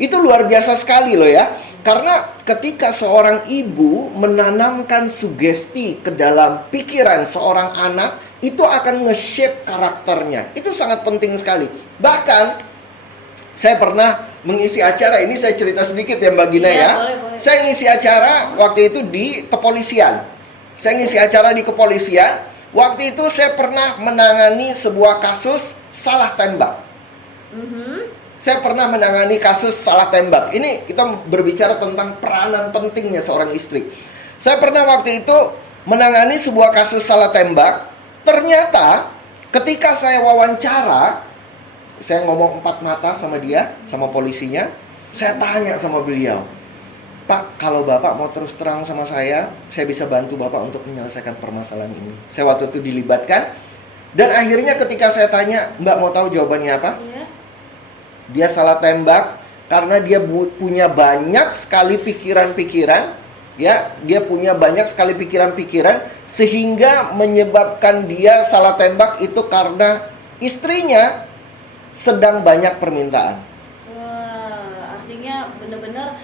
Itu luar biasa sekali loh ya. Karena ketika seorang ibu menanamkan sugesti ke dalam pikiran seorang anak, itu akan nge-shape karakternya. Itu sangat penting sekali. Bahkan saya pernah mengisi acara, ini saya cerita sedikit ya Mbak Gina ya. Boleh. Saya ngisi acara waktu itu di kepolisian. Saya ngisi acara di kepolisian. Waktu itu saya pernah menangani sebuah kasus salah tembak. Saya pernah menangani kasus salah tembak. Ini kita berbicara tentang peranan pentingnya seorang istri. Saya pernah waktu itu menangani sebuah kasus salah tembak. Ternyata ketika saya wawancara, saya ngomong 4 mata sama dia, sama polisinya. Saya tanya sama beliau, Pak, kalau Bapak mau terus terang sama saya bisa bantu Bapak untuk menyelesaikan permasalahan ini. Saya waktu itu dilibatkan. Dan akhirnya ketika saya tanya, Mbak mau tahu jawabannya apa? Iya. Dia salah tembak karena dia punya banyak sekali pikiran-pikiran. Ya, dia punya banyak sekali pikiran-pikiran sehingga menyebabkan dia salah tembak itu karena istrinya sedang banyak permintaan. Wah, artinya benar-benar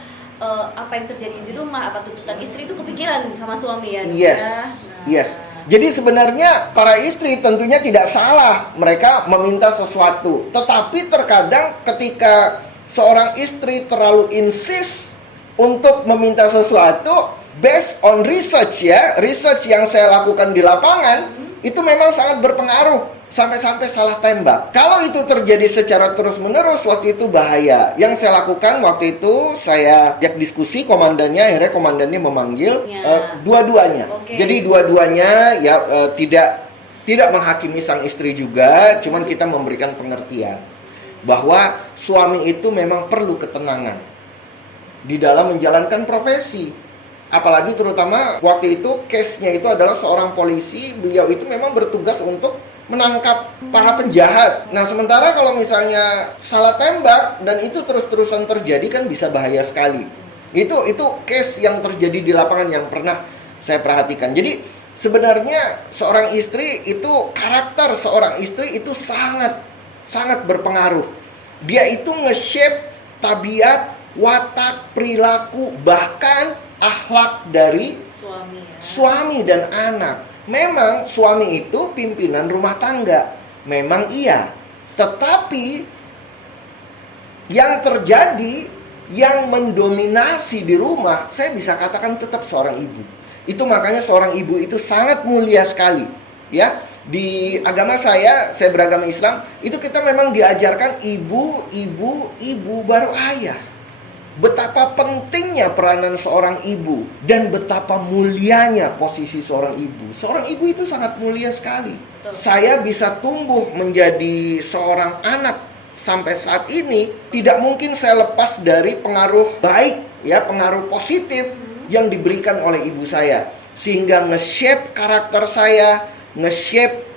apa yang terjadi di rumah, apa tuntutan istri itu kepikiran sama suami ya? Dok, Yes, ya? yes. Jadi sebenarnya para istri tentunya tidak salah mereka meminta sesuatu. Tetapi terkadang ketika seorang istri terlalu insist untuk meminta sesuatu, based on research ya, research yang saya lakukan di lapangan, itu memang sangat berpengaruh. Sampai-sampai salah tembak. Kalau itu terjadi secara terus-menerus, waktu itu bahaya. Yang saya lakukan waktu itu, saya ajak diskusi komandannya, akhirnya komandannya memanggil dua-duanya. Okay. Jadi dua-duanya ya tidak menghakimi sang istri juga, cuman kita memberikan pengertian bahwa suami itu memang perlu ketenangan di dalam menjalankan profesi. Apalagi terutama waktu itu case-nya itu adalah seorang polisi, beliau itu memang bertugas untuk menangkap para penjahat. Nah, sementara kalau misalnya salah tembak dan itu terus-terusan terjadi kan bisa bahaya sekali. Itu case yang terjadi di lapangan yang pernah saya perhatikan. Jadi sebenarnya seorang istri itu, karakter seorang istri itu sangat berpengaruh. Dia itu nge-shape tabiat, watak, perilaku, bahkan akhlak dari Suami ya. suami dan anak. Memang suami itu pimpinan rumah tangga. Memang iya. Tetapi yang terjadi, yang mendominasi di rumah, saya bisa katakan tetap seorang ibu. Itu makanya seorang ibu itu sangat mulia sekali. Ya, di agama saya beragama Islam, itu kita memang diajarkan ibu baru ayah. Betapa pentingnya peranan seorang ibu dan betapa mulianya posisi seorang ibu. Seorang ibu itu sangat mulia sekali. Betul. Saya bisa tumbuh menjadi seorang anak sampai saat ini, tidak mungkin saya lepas dari pengaruh baik, ya, pengaruh positif yang diberikan oleh ibu saya, sehingga nge-shape karakter saya, nge-shape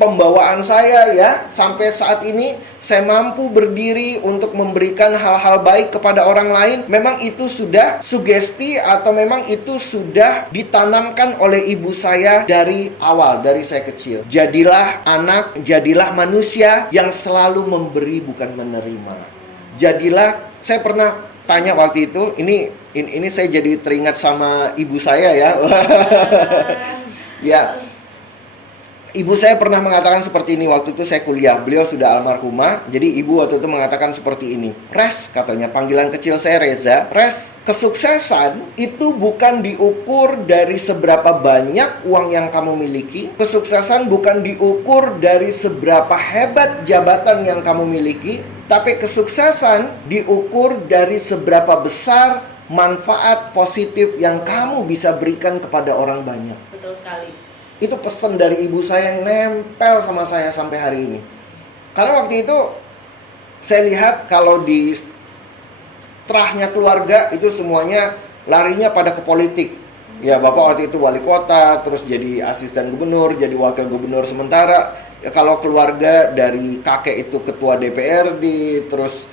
pembawaan saya, ya, sampai saat ini saya mampu berdiri untuk memberikan hal-hal baik kepada orang lain. Memang itu sudah sugesti atau memang itu sudah ditanamkan oleh ibu saya dari awal, dari saya kecil. Jadilah anak, jadilah manusia yang selalu memberi bukan menerima. Jadilah, saya pernah tanya waktu itu, ini saya jadi teringat sama ibu saya, ya. Ya. Ibu saya pernah mengatakan seperti ini waktu itu saya kuliah. Beliau sudah almarhumah. Jadi ibu waktu itu mengatakan seperti ini. Res, katanya, panggilan kecil saya Reza. Res, kesuksesan itu bukan diukur dari seberapa banyak uang yang kamu miliki. Kesuksesan bukan diukur dari seberapa hebat jabatan yang kamu miliki. Tapi kesuksesan diukur dari seberapa besar manfaat positif yang kamu bisa berikan kepada orang banyak. Betul sekali. Itu pesan dari ibu saya yang nempel sama saya sampai hari ini. Karena waktu itu saya lihat kalau di terahnya keluarga itu semuanya larinya pada ke politik. Ya, bapak waktu itu wali kota, terus jadi asisten gubernur, jadi wakil gubernur sementara. Ya, kalau keluarga dari kakek itu ketua DPRD, terus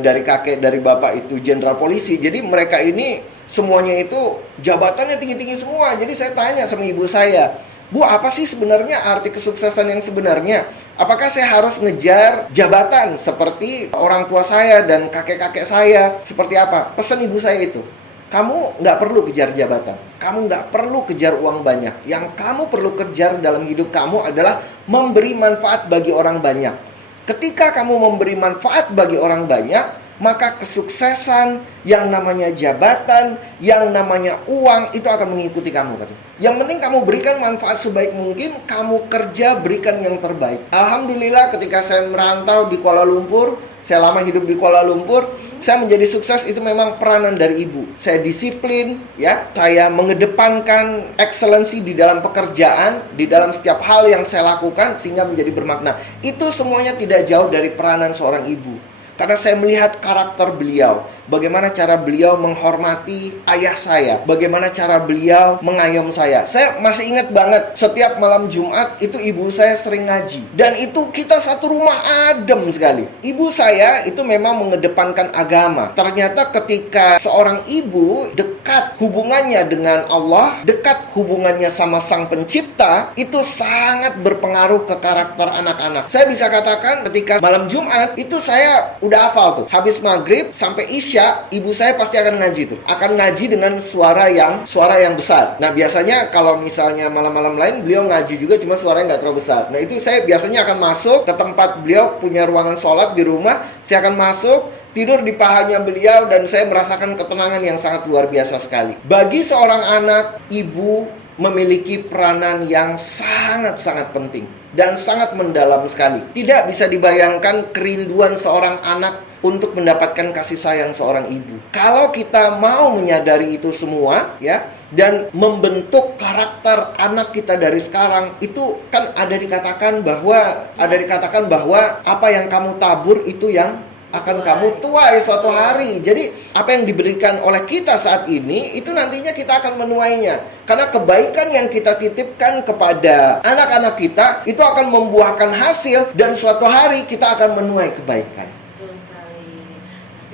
dari bapak itu jenderal polisi. Jadi mereka ini semuanya itu jabatannya tinggi-tinggi semua. Jadi saya tanya sama ibu saya, Bu, apa sih sebenarnya arti kesuksesan yang sebenarnya? Apakah saya harus ngejar jabatan seperti orang tua saya dan kakek-kakek saya? Seperti apa? Pesan ibu saya itu, kamu nggak perlu kejar jabatan. Kamu nggak perlu kejar uang banyak. Yang kamu perlu kejar dalam hidup kamu adalah memberi manfaat bagi orang banyak. Ketika kamu memberi manfaat bagi orang banyak, maka kesuksesan, yang namanya jabatan, yang namanya uang, itu akan mengikuti kamu, katanya. Yang penting kamu berikan manfaat sebaik mungkin, kamu kerja berikan yang terbaik. Alhamdulillah ketika saya merantau di Kuala Lumpur, saya lama hidup di Kuala Lumpur, saya menjadi sukses itu memang peranan dari ibu. Saya disiplin, ya, saya mengedepankan excellency di dalam pekerjaan, di dalam setiap hal yang saya lakukan sehingga menjadi bermakna. Itu semuanya tidak jauh dari peranan seorang ibu. Karena saya melihat karakter beliau, bagaimana cara beliau menghormati ayah saya, bagaimana cara beliau mengayom saya. Saya masih ingat banget, setiap malam Jumat itu ibu saya sering ngaji. Dan itu kita satu rumah adem sekali. Ibu saya itu memang mengedepankan agama. Ternyata ketika seorang ibu dekat hubungannya dengan Allah, dekat hubungannya sama Sang Pencipta, itu sangat berpengaruh ke karakter anak-anak. Saya bisa katakan ketika malam Jumat itu saya udah hafal tuh. Habis maghrib sampai isya, ibu saya pasti akan ngaji tuh. Akan ngaji dengan suara yang besar. Nah, biasanya kalau misalnya malam-malam lain beliau ngaji juga, cuma suaranya nggak terlalu besar. Nah, itu saya biasanya akan masuk ke tempat beliau punya ruangan sholat di rumah. Saya akan masuk, tidur di pahanya beliau, dan saya merasakan ketenangan yang sangat luar biasa sekali. Bagi seorang anak, ibu memiliki peranan yang sangat-sangat penting dan sangat mendalam sekali. Tidak bisa dibayangkan kerinduan seorang anak untuk mendapatkan kasih sayang seorang ibu. Kalau kita mau menyadari itu semua, ya, dan membentuk karakter anak kita dari sekarang, itu kan ada dikatakan bahwa apa yang kamu tabur itu yang akan kamu tuai suatu hari. Jadi apa yang diberikan oleh kita saat ini, itu nantinya kita akan menuainya. Karena kebaikan yang kita titipkan kepada anak-anak kita, itu akan membuahkan hasil, dan suatu hari kita akan menuai kebaikan. Betul sekali.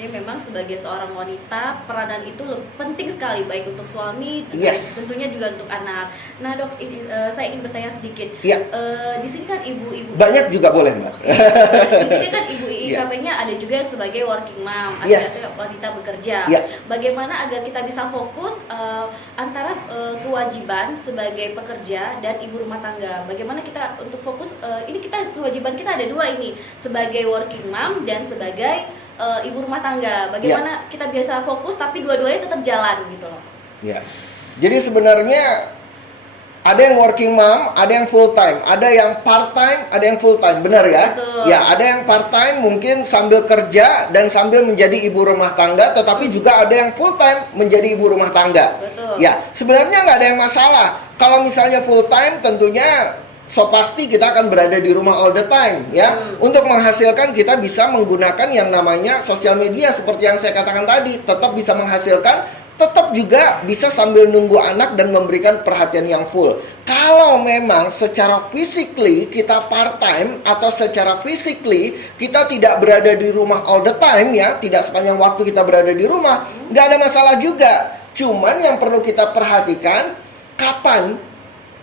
Artinya memang sebagai seorang wanita peranan itu penting sekali baik untuk suami dan Yes. tentunya juga untuk anak. Nah dok, saya ingin bertanya sedikit. Iya. Di sini kan ibu-ibu Banyak juga boleh, Mbak. di sini kan ibu Iya. IKP-nya ada juga yang sebagai working mom, ada Yes. wanita bekerja. Iya. Bagaimana agar kita bisa fokus antara kewajiban sebagai pekerja dan ibu rumah tangga? Bagaimana kita untuk fokus ini kita kewajiban kita ada dua ini, sebagai working mom dan sebagai ibu rumah tangga. Bagaimana kita biasa fokus tapi dua-duanya tetap jalan gitu loh. Ya. Jadi sebenarnya ada yang working mom, ada yang full time, ada yang part time, ada yang full time, benar ya? Betul. Ya, ada yang part time mungkin sambil kerja dan sambil menjadi ibu rumah tangga, tetapi juga ada yang full time menjadi ibu rumah tangga. Betul. Ya, sebenarnya nggak ada yang masalah. Kalau misalnya full time, tentunya so pasti kita akan berada di rumah all the time, ya. Untuk menghasilkan kita bisa menggunakan yang namanya sosial media seperti yang saya katakan tadi, tetap bisa menghasilkan, tetap juga bisa sambil nunggu anak dan memberikan perhatian yang full. Kalau memang secara physically kita part time atau secara physically kita tidak berada di rumah all the time, ya, tidak sepanjang waktu kita berada di rumah, nggak ada masalah juga. Cuman yang perlu kita perhatikan, kapan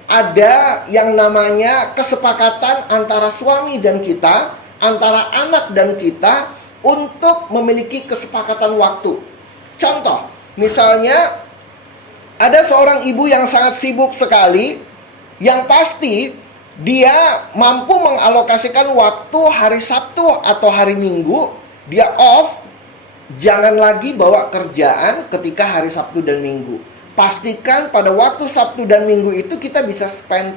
ada yang namanya kesepakatan antara suami dan kita, antara anak dan kita untuk memiliki kesepakatan waktu. Contoh, misalnya ada seorang ibu yang sangat sibuk sekali, yang pasti dia mampu mengalokasikan waktu hari Sabtu atau hari Minggu, dia off, jangan lagi bawa kerjaan ketika hari Sabtu dan Minggu. Pastikan pada waktu Sabtu dan Minggu itu kita bisa spend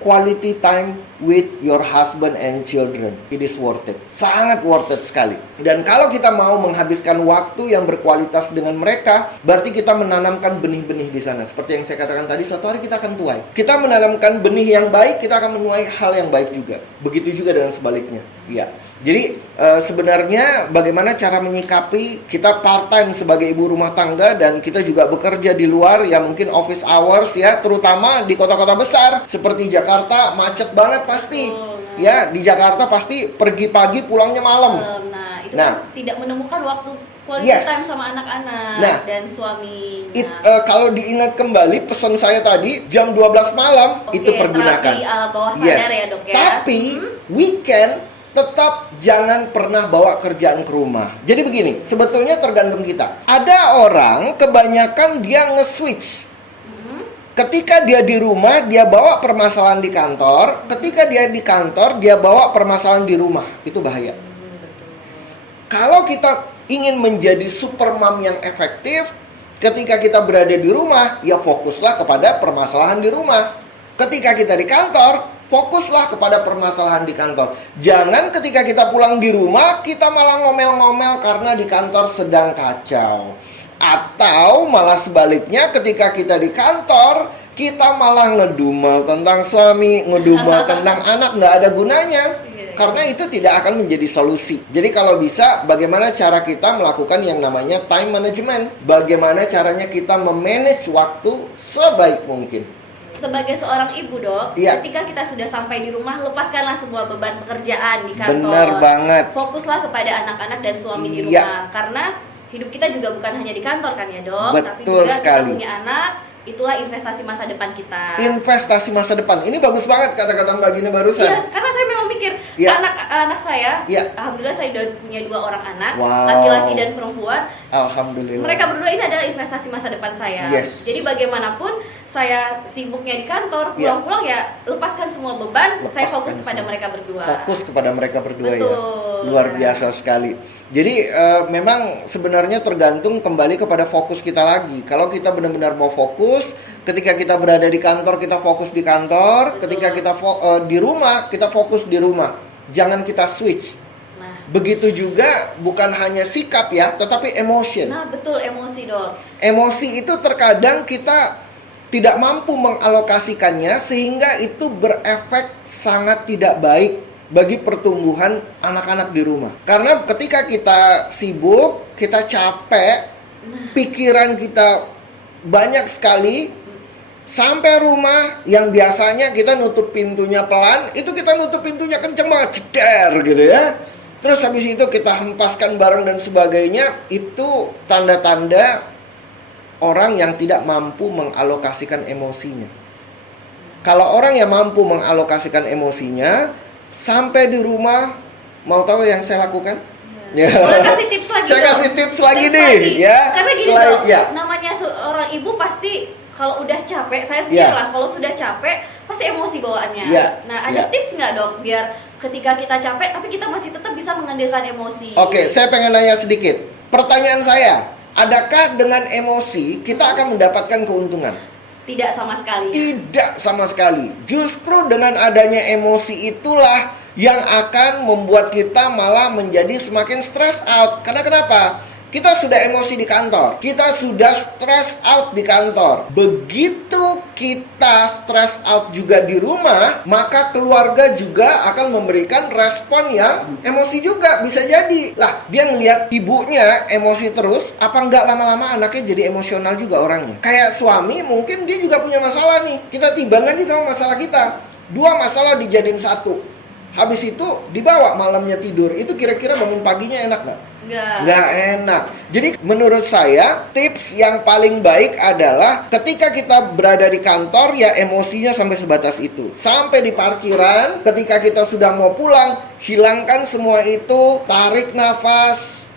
quality time with your husband and children. It is worth it, sangat worth it sekali. Dan kalau kita mau menghabiskan waktu yang berkualitas dengan mereka, berarti kita menanamkan benih-benih di sana. Seperti yang saya katakan tadi, suatu hari kita akan tuai. Kita menanamkan benih yang baik, kita akan menuai hal yang baik juga. Begitu juga dengan sebaliknya. Iya. Jadi sebenarnya bagaimana cara menyikapi kita part time sebagai ibu rumah tangga dan kita juga bekerja di luar, ya mungkin office hours, ya, terutama di kota-kota besar seperti Jakarta macet banget pasti. Ya, di Jakarta pasti pergi pagi pulangnya malam. Nah, itu Nah. kan tidak menemukan waktu quality Yes. time sama anak-anak Nah. dan suami. Kalau diingat kembali pesan saya tadi, jam 12 malam itu pergunakan. Terapi ala bawah sadar ya dok ya. Tapi weekend tetap jangan pernah bawa kerjaan ke rumah. Jadi begini, sebetulnya tergantung kita. Ada orang kebanyakan dia nge-switch. Ketika dia di rumah, dia bawa permasalahan di kantor. Ketika dia di kantor, dia bawa permasalahan di rumah. Itu bahaya. Kalau kita ingin menjadi supermom yang efektif, ketika kita berada di rumah, ya fokuslah kepada permasalahan di rumah. Ketika kita di kantor, fokuslah kepada permasalahan di kantor. Jangan ketika kita pulang di rumah, kita malah ngomel-ngomel karena di kantor sedang kacau. Atau malah sebaliknya, ketika kita di kantor, kita malah ngedumel tentang suami, ngedumel tentang anak, nggak ada gunanya. Karena itu tidak akan menjadi solusi. Jadi kalau bisa, bagaimana cara kita melakukan yang namanya time management? Bagaimana caranya kita memanage waktu sebaik mungkin? Sebagai seorang ibu dok, Iya. ketika kita sudah sampai di rumah, lepaskanlah semua beban pekerjaan di kantor. Benar banget. Fokuslah kepada anak-anak dan suami di Iya. rumah. Karena hidup kita juga bukan hanya di kantor kan ya dok, tapi Betul juga sekali. kita punya anak. Itulah investasi masa depan kita. Investasi masa depan. Ini bagus banget kata-kata Mbak Gina barusan. Iya, karena saya memang mikir Iya. anak saya, Iya. alhamdulillah saya sudah punya 2 orang anak, Wow. laki-laki dan perempuan. Alhamdulillah. Mereka berdua ini adalah investasi masa depan saya. Yes. Jadi bagaimanapun saya sibuknya di kantor, Iya. pulang-pulang ya lepaskan semua beban, saya fokus Lepaskan kepada semua. mereka berdua. Fokus kepada mereka berdua. Betul. Ya. Luar biasa sekali. Jadi memang sebenarnya tergantung kembali kepada fokus kita lagi. Kalau kita benar-benar mau fokus, ketika kita berada di kantor, kita fokus di kantor. Ketika kita di rumah, kita fokus di rumah. Jangan kita switch. Nah, Begitu juga bukan hanya sikap ya, tetapi emotion. nah betul, emosi dok. Emosi itu terkadang kita tidak mampu mengalokasikannya, sehingga itu berefek sangat tidak baik bagi pertumbuhan anak-anak di rumah. Karena ketika kita sibuk, kita capek, pikiran kita banyak sekali, sampai rumah yang biasanya kita nutup pintunya pelan, itu kita nutup pintunya kenceng banget, ceder gitu ya. terus habis itu kita hempaskan barang dan sebagainya, itu tanda-tanda orang yang tidak mampu mengalokasikan emosinya. Kalau orang yang mampu mengalokasikan emosinya, sampai di rumah, mau tahu yang saya lakukan? Ya. Boleh kasih tips lagi. Saya kasih tips lagi nih, ya. Karena gini Selain, loh, ya. namanya seorang ibu pasti kalau udah capek, saya sendiri lah, kalau sudah capek pasti emosi bawaannya. Nah, ada tips nggak dok, biar ketika kita capek tapi kita masih tetap bisa mengendalikan emosi? Oke, saya pengen nanya sedikit. Pertanyaan saya, adakah dengan emosi kita akan mendapatkan keuntungan? Tidak sama sekali. Tidak sama sekali. Justru dengan adanya emosi itulah yang akan membuat kita malah menjadi semakin stress out. Karena kenapa? Kita sudah emosi di kantor, kita sudah stress out di kantor. Begitu kita stress out juga di rumah, maka keluarga juga akan memberikan respon yang emosi juga. Bisa jadi lah, dia ngelihat ibunya emosi terus, apa enggak lama-lama anaknya jadi emosional juga orangnya. Kayak suami, mungkin dia juga punya masalah nih, kita timbang lagi sama masalah kita. 2 masalah dijadiin 1. Habis itu dibawa malamnya tidur. Itu kira-kira bangun paginya enak nggak? Nggak enak. Jadi menurut saya tips yang paling baik adalah ketika kita berada di kantor, ya emosinya sampai sebatas itu. Sampai di parkiran, ketika kita sudah mau pulang, hilangkan semua itu, tarik nafas.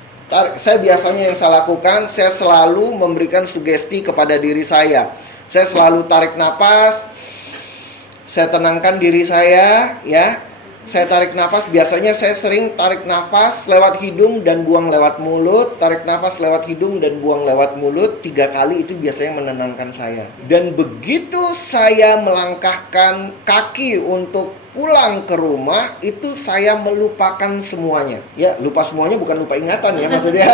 Saya biasanya yang saya lakukan, saya selalu memberikan sugesti kepada diri saya. Saya selalu tarik nafas, saya tenangkan diri saya, ya. Saya tarik nafas, biasanya saya sering tarik nafas lewat hidung dan buang lewat mulut. Tarik nafas lewat hidung dan buang lewat mulut 3 kali, itu biasanya menenangkan saya. Dan begitu saya melangkahkan kaki untuk pulang ke rumah, itu saya melupakan semuanya. Ya, lupa semuanya bukan lupa ingatan ya maksudnya.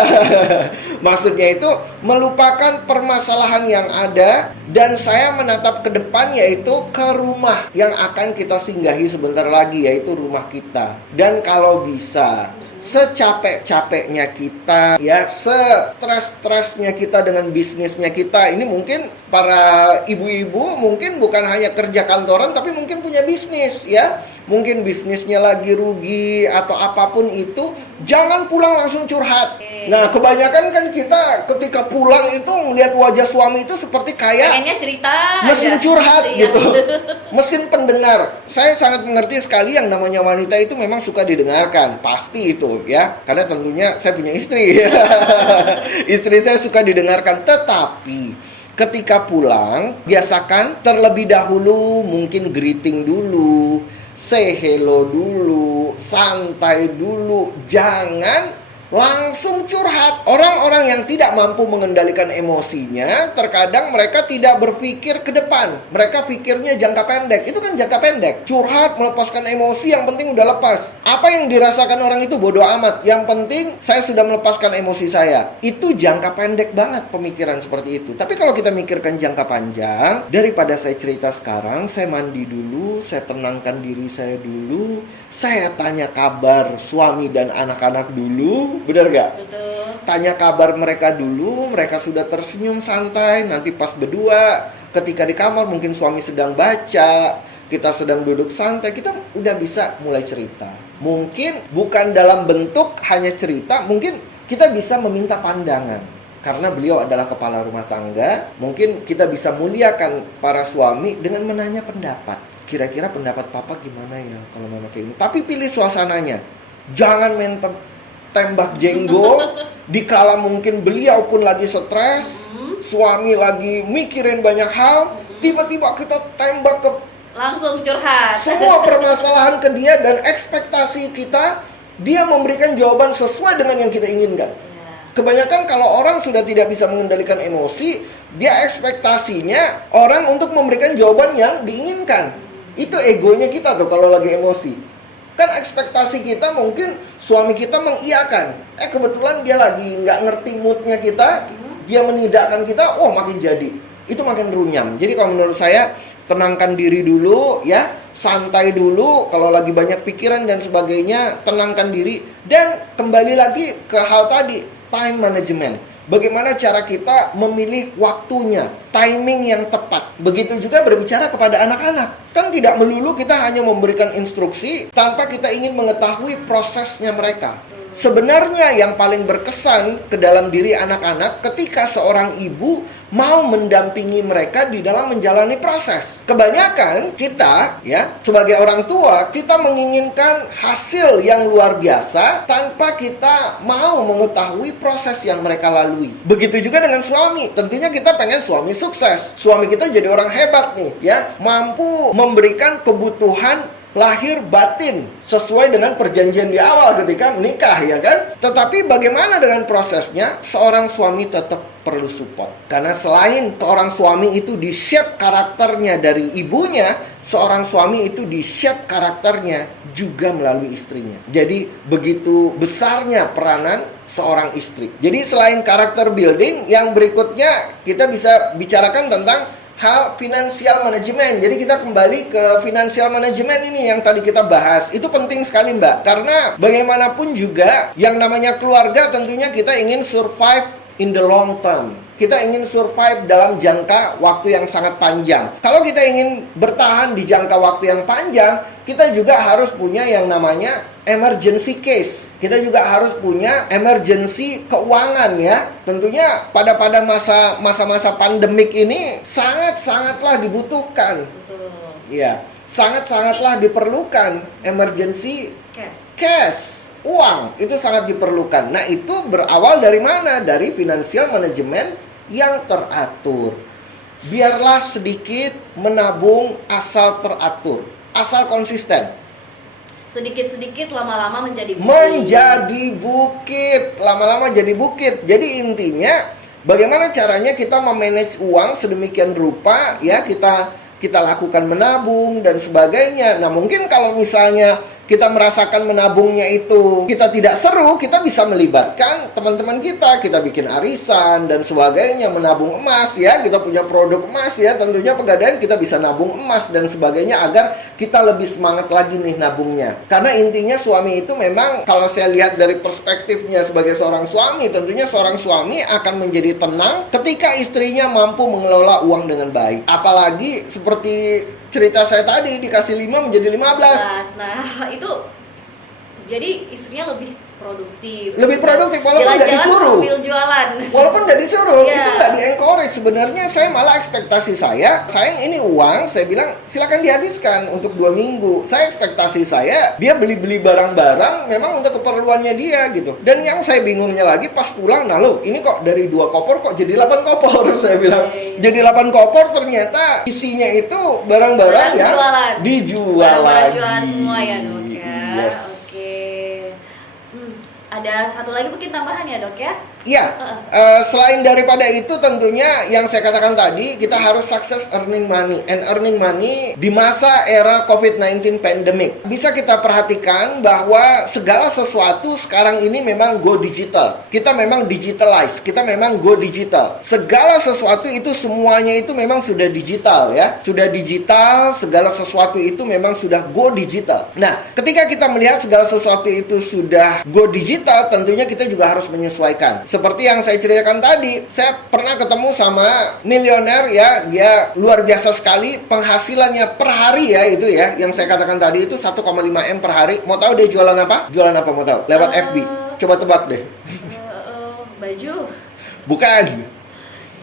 Maksudnya itu melupakan permasalahan yang ada dan saya menatap ke depan, yaitu ke rumah yang akan kita singgahi sebentar lagi, yaitu rumah kita. Dan kalau bisa, secapek-capeknya kita, ya, stres-stresnya kita dengan bisnisnya kita. Ini mungkin para ibu-ibu mungkin bukan hanya kerja kantoran, tapi mungkin punya bisnis, ya. Mungkin bisnisnya lagi rugi atau apapun itu, jangan pulang langsung curhat. Nah, kebanyakan kan kita ketika pulang itu ngelihat wajah suami itu seperti kayak pengennya cerita mesin aja. curhat Iya. gitu. Mesin pendengar. Saya sangat mengerti sekali yang namanya wanita itu memang suka didengarkan. Pasti itu ya. Karena tentunya saya punya istri. Istri saya suka didengarkan. Tetapi ketika pulang, biasakan terlebih dahulu mungkin greeting dulu, say hello dulu, santai dulu, jangan langsung curhat. Orang-orang yang tidak mampu mengendalikan emosinya, terkadang mereka tidak berpikir ke depan. Mereka pikirnya jangka pendek. Itu kan jangka pendek. Curhat, melepaskan emosi, yang penting udah lepas. Apa yang dirasakan orang itu bodoh amat. Yang penting saya sudah melepaskan emosi saya. Itu jangka pendek banget pemikiran seperti itu. Tapi kalau kita mikirkan jangka panjang, daripada saya cerita sekarang, saya mandi dulu, saya tenangkan diri saya dulu, saya tanya kabar suami dan anak-anak dulu. Bener gak? Betul. Tanya kabar mereka dulu, mereka sudah tersenyum santai. Nanti pas berdua, ketika di kamar mungkin suami sedang baca, kita sedang duduk santai, kita udah bisa mulai cerita. Mungkin bukan dalam bentuk hanya cerita, mungkin kita bisa meminta pandangan. Karena beliau adalah kepala rumah tangga, mungkin kita bisa muliakan para suami dengan menanya pendapat. Kira-kira pendapat papa gimana ya kalau mama kayak ini? Tapi pilih suasananya. Jangan main tembak jenggo dikala mungkin beliau pun lagi stres, suami lagi mikirin banyak hal, tiba-tiba kita tembak ke Langsung curhat. semua permasalahan ke dia, dan ekspektasi kita dia memberikan jawaban sesuai dengan yang kita inginkan. Kebanyakan kalau orang sudah tidak bisa mengendalikan emosi, dia ekspektasinya orang untuk memberikan jawaban yang diinginkan. Itu egonya kita tuh kalau lagi emosi. Kan ekspektasi kita mungkin suami kita mengiyakan. Kebetulan dia lagi nggak ngerti moodnya kita, dia menidakkan kita, makin jadi. Itu makin runyam. Jadi kalau menurut saya, tenangkan diri dulu ya, santai dulu. Kalau lagi banyak pikiran dan sebagainya, tenangkan diri. Dan kembali lagi ke hal tadi, time management. Bagaimana cara kita memilih waktunya, timing yang tepat. Begitu juga berbicara kepada anak-anak. Kan tidak melulu kita hanya memberikan instruksi tanpa kita ingin mengetahui prosesnya mereka. Sebenarnya yang paling berkesan ke dalam diri anak-anak ketika seorang ibu mau mendampingi mereka di dalam menjalani proses. Kebanyakan kita ya sebagai orang tua, kita menginginkan hasil yang luar biasa tanpa kita mau mengetahui proses yang mereka lalui. Begitu juga dengan suami. Tentunya kita pengen suami sukses. Suami kita jadi orang hebat nih ya, mampu memberikan kebutuhan lahir batin sesuai dengan perjanjian di awal ketika menikah, ya kan? Tetapi bagaimana dengan prosesnya? Seorang suami tetap perlu support. Karena selain seorang suami itu di-shape karakternya dari ibunya, seorang suami itu di-shape karakternya juga melalui istrinya. Jadi begitu besarnya peranan seorang istri. Jadi selain karakter building, yang berikutnya kita bisa bicarakan tentang hal financial management. Jadi kita kembali ke financial management ini yang tadi kita bahas. Itu penting sekali, Mbak. Karena bagaimanapun juga yang namanya keluarga tentunya kita ingin survive in the long term. Kita ingin survive dalam jangka waktu yang sangat panjang. Kalau kita ingin bertahan di jangka waktu yang panjang, kita juga harus punya yang namanya emergency case. Kita juga harus punya emergency keuangan ya. Tentunya pada masa-masa pandemik ini sangat-sangatlah dibutuhkan. Betul. Iya, sangat-sangatlah diperlukan emergency cash. Uang itu sangat diperlukan. Nah, itu berawal dari mana? Dari financial management yang teratur. Biarlah sedikit menabung asal teratur, asal konsisten. Sedikit-sedikit lama-lama menjadi bukit. Menjadi bukit, lama-lama jadi bukit. Jadi intinya bagaimana caranya kita memanage uang sedemikian rupa ya, kita lakukan menabung dan sebagainya. Nah, mungkin kalau misalnya kita merasakan menabungnya itu kita tidak seru, kita bisa melibatkan teman-teman kita bikin arisan dan sebagainya, menabung emas ya, kita punya produk emas ya, tentunya Pegadaian kita bisa nabung emas dan sebagainya agar kita lebih semangat lagi nih nabungnya. Karena intinya suami itu memang, kalau saya lihat dari perspektifnya sebagai seorang suami, tentunya seorang suami akan menjadi tenang ketika istrinya mampu mengelola uang dengan baik. Apalagi seperti cerita saya tadi, dikasih 5 menjadi 15. Nah, itu jadi istrinya lebih produktif. Lebih produktif walaupun nggak jalan-jalan disuruh. sambil jualan. Walaupun nggak disuruh, Iya. itu nggak di-encourage. Sebenarnya saya malah ekspektasi saya, sayang ini uang, saya bilang silakan dihabiskan untuk 2 minggu. Saya ekspektasi saya, dia beli-beli barang-barang memang untuk keperluannya dia gitu. Dan yang saya bingungnya lagi pas pulang, nah loh, ini kok dari 2 koper kok jadi 8 koper. Saya bilang, jadi 8 koper ternyata isinya itu barang-barang yang jualan. dijual Barang-barang lagi. jualan semua ya, Dok ya. Yes. Oke. Ada satu lagi mungkin tambahan ya, Dok ya? Iya, selain daripada itu tentunya yang saya katakan tadi, kita harus sukses earning money. And earning money di masa era COVID-19 pandemic. Bisa kita perhatikan bahwa segala sesuatu sekarang ini memang go digital. Kita memang digitalize, kita memang go digital. Segala sesuatu itu semuanya itu memang sudah digital ya. Sudah digital, segala sesuatu itu memang sudah go digital. Nah, ketika kita melihat segala sesuatu itu sudah go digital, tentunya kita juga harus menyesuaikan. Seperti yang saya ceritakan tadi, saya pernah ketemu sama miliuner ya, dia luar biasa sekali penghasilannya per hari ya, itu ya, yang saya katakan tadi itu 1,5 M per hari. Mau tahu dia jualan apa? Jualan apa mau tahu? Lewat FB. Coba tebak deh. Baju. Bukan.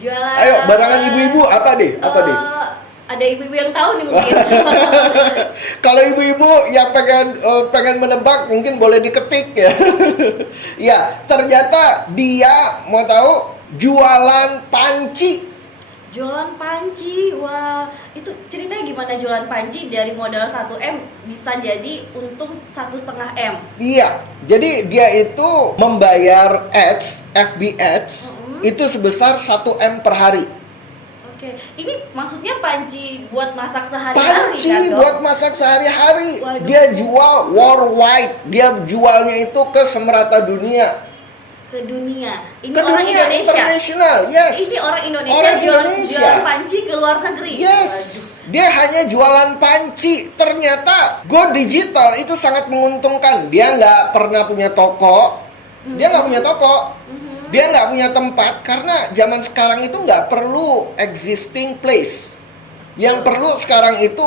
Jualan. Ayo, barangan ibu-ibu apa deh? Apa deh? Ada ibu-ibu yang tahu nih mungkin. Kalau ibu-ibu yang pengen menebak mungkin boleh diketik ya. Ya, ternyata dia mau tahu jualan panci. Jualan panci, wah itu ceritanya gimana jualan panci dari modal 1M bisa jadi untung 1,5 M? Iya, jadi dia itu membayar ads, FB ads, itu sebesar 1 M per hari. Oke, ini maksudnya panci buat masak sehari-hari Panci kan, Dok? buat masak sehari-hari. Waduh. Dia jual worldwide, dia jualnya itu ke semerata dunia. Ke dunia. Ini Ke orang dunia Indonesia. internasional, yes. Ini orang Indonesia Orang jualan, Indonesia. jualan panci ke luar negeri. Yes, Waduh. dia hanya jualan panci. Ternyata go digital itu sangat menguntungkan. Dia nggak pernah punya toko. Dia nggak punya toko. Dia nggak punya tempat karena zaman sekarang itu nggak perlu existing place. Yang perlu sekarang itu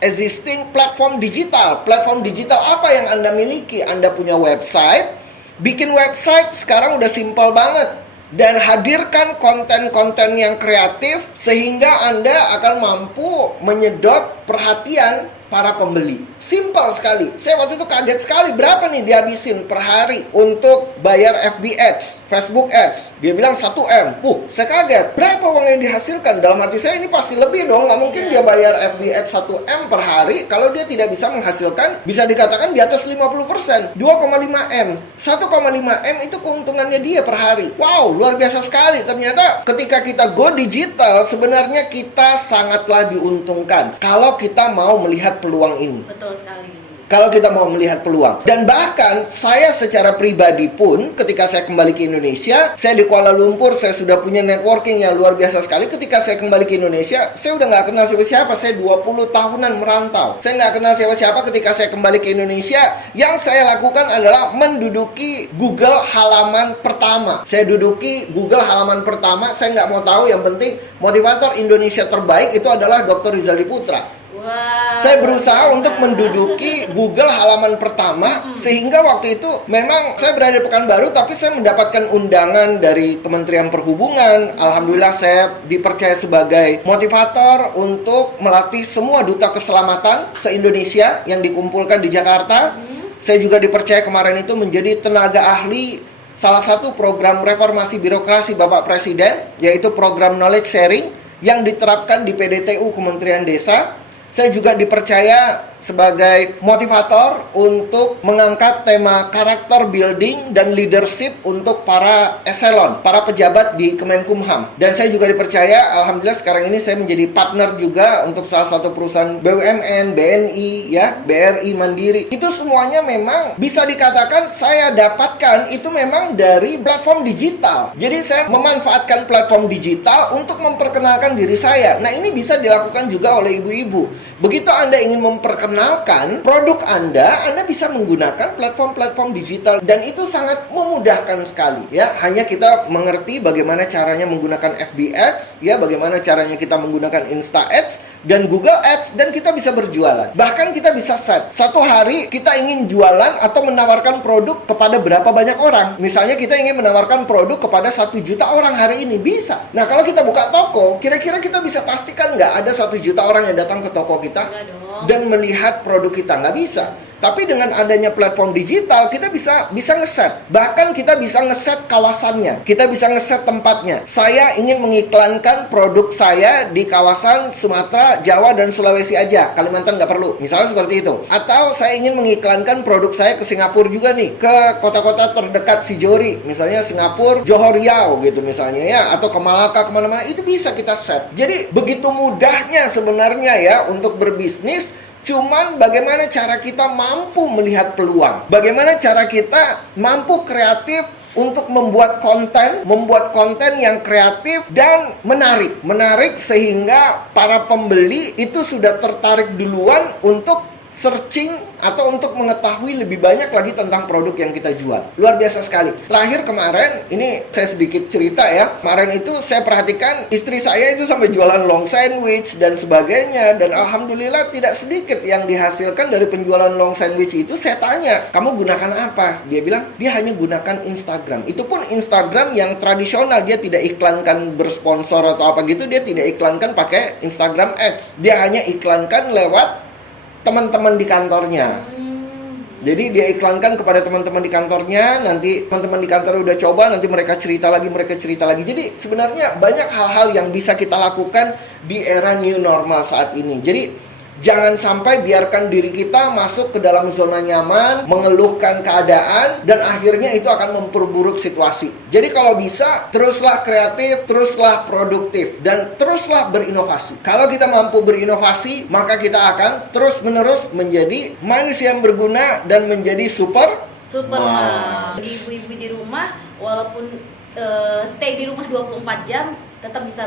existing platform digital. Platform digital apa yang Anda miliki? Anda punya website. Bikin website sekarang udah simple banget. Dan hadirkan konten-konten yang kreatif sehingga Anda akan mampu menyedot perhatian para pembeli. Simple sekali. Saya waktu itu kaget sekali, berapa nih dihabisin per hari untuk bayar FB Ads, Facebook Ads. Dia bilang 1M. Saya kaget. Berapa uang yang dihasilkan? Dalam hati saya ini pasti lebih dong. Nggak mungkin dia bayar FB Ads 1M per hari kalau dia tidak bisa menghasilkan, bisa dikatakan di atas 50%. 2,5M. 1,5M itu keuntungannya dia per hari. Wow, luar biasa sekali. Ternyata ketika kita go digital, sebenarnya kita sangatlah diuntungkan kalau kita mau melihat peluang ini. Betul sekali. Kalau kita mau melihat peluang. Dan bahkan saya secara pribadi pun ketika saya kembali ke Indonesia, saya di Kuala Lumpur, saya sudah punya networking yang luar biasa sekali. Ketika saya kembali ke Indonesia, saya udah nggak kenal siapa-siapa. Saya 20 tahunan merantau. Saya nggak kenal siapa-siapa. Ketika saya kembali ke Indonesia, yang saya lakukan adalah menduduki Google halaman pertama. Saya duduki Google halaman pertama. Saya nggak mau tahu, yang penting motivator Indonesia terbaik itu adalah Dr. Rizaldi Putra. Wow, Saya berusaha untuk menduduki Google halaman pertama, sehingga waktu itu memang saya berada di Pekanbaru, tapi saya mendapatkan undangan dari Kementerian Perhubungan. Alhamdulillah saya dipercaya sebagai motivator untuk melatih semua duta keselamatan se-Indonesia yang dikumpulkan di Jakarta. Saya juga dipercaya kemarin itu menjadi tenaga ahli salah satu program reformasi birokrasi Bapak Presiden, yaitu program knowledge sharing yang diterapkan di PDTU Kementerian Desa. Saya juga dipercaya sebagai motivator untuk mengangkat tema karakter building dan leadership untuk para eselon, para pejabat di Kemenkumham. Dan saya juga dipercaya, alhamdulillah sekarang ini saya menjadi partner juga untuk salah satu perusahaan BUMN, BNI, ya, BRI Mandiri. Itu semuanya memang bisa dikatakan saya dapatkan itu memang dari platform digital. Jadi saya memanfaatkan platform digital untuk memperkenalkan diri saya. Nah, ini bisa dilakukan juga oleh ibu-ibu. Begitu Anda ingin memperkenalkan produk Anda bisa menggunakan platform-platform digital dan itu sangat memudahkan sekali, ya. Hanya kita mengerti bagaimana caranya menggunakan FB Ads, ya, bagaimana caranya kita menggunakan Insta Ads dan Google Ads, dan kita bisa berjualan. Bahkan kita bisa set satu hari kita ingin jualan atau menawarkan produk kepada berapa banyak orang. Misalnya kita ingin menawarkan produk kepada 1 juta orang hari ini, bisa. Nah, kalau kita buka toko, kira-kira kita bisa pastikan nggak ada 1 juta orang yang datang ke toko kita dan melihat produk kita? Nggak bisa. Tapi dengan adanya platform digital, kita bisa ngeset. Bahkan kita bisa ngeset kawasannya. Kita bisa ngeset tempatnya. Saya ingin mengiklankan produk saya di kawasan Sumatera, Jawa, dan Sulawesi aja. Kalimantan nggak perlu. Misalnya seperti itu. Atau saya ingin mengiklankan produk saya ke Singapura juga nih. Ke kota-kota terdekat Sijori. Misalnya Singapura, Johor Riau gitu misalnya, ya. Atau ke Malaka, kemana-mana. Itu bisa kita set. Jadi begitu mudahnya sebenarnya, ya, untuk berbisnis. Cuman bagaimana cara kita mampu melihat peluang. Bagaimana cara kita mampu kreatif untuk membuat konten yang kreatif dan menarik. Menarik sehingga para pembeli itu sudah tertarik duluan untuk searching atau untuk mengetahui lebih banyak lagi tentang produk yang kita jual. Luar biasa sekali. Terakhir kemarin, ini saya sedikit cerita, ya. Kemarin itu saya perhatikan istri saya itu sampai jualan long sandwich dan sebagainya. Dan alhamdulillah tidak sedikit yang dihasilkan dari penjualan long sandwich itu. Saya tanya, kamu gunakan apa? Dia bilang, dia hanya gunakan Instagram. Itu pun Instagram yang tradisional. Dia tidak iklankan bersponsor atau apa gitu. Dia tidak iklankan pakai Instagram Ads. Dia hanya iklankan lewat teman-teman di kantornya. Jadi dia iklankan kepada teman-teman di kantornya. Nanti teman-teman di kantor udah coba, nanti mereka cerita lagi. Jadi sebenarnya banyak hal-hal yang bisa kita lakukan di era new normal saat ini. Jadi jangan sampai biarkan diri kita masuk ke dalam zona nyaman, mengeluhkan keadaan, dan akhirnya itu akan memperburuk situasi. Jadi kalau bisa, teruslah kreatif, teruslah produktif, dan teruslah berinovasi. Kalau kita mampu berinovasi, maka kita akan terus-menerus menjadi manusia yang berguna dan menjadi Superman. Ibu-ibu di rumah, walaupun stay di rumah 24 jam, tetap bisa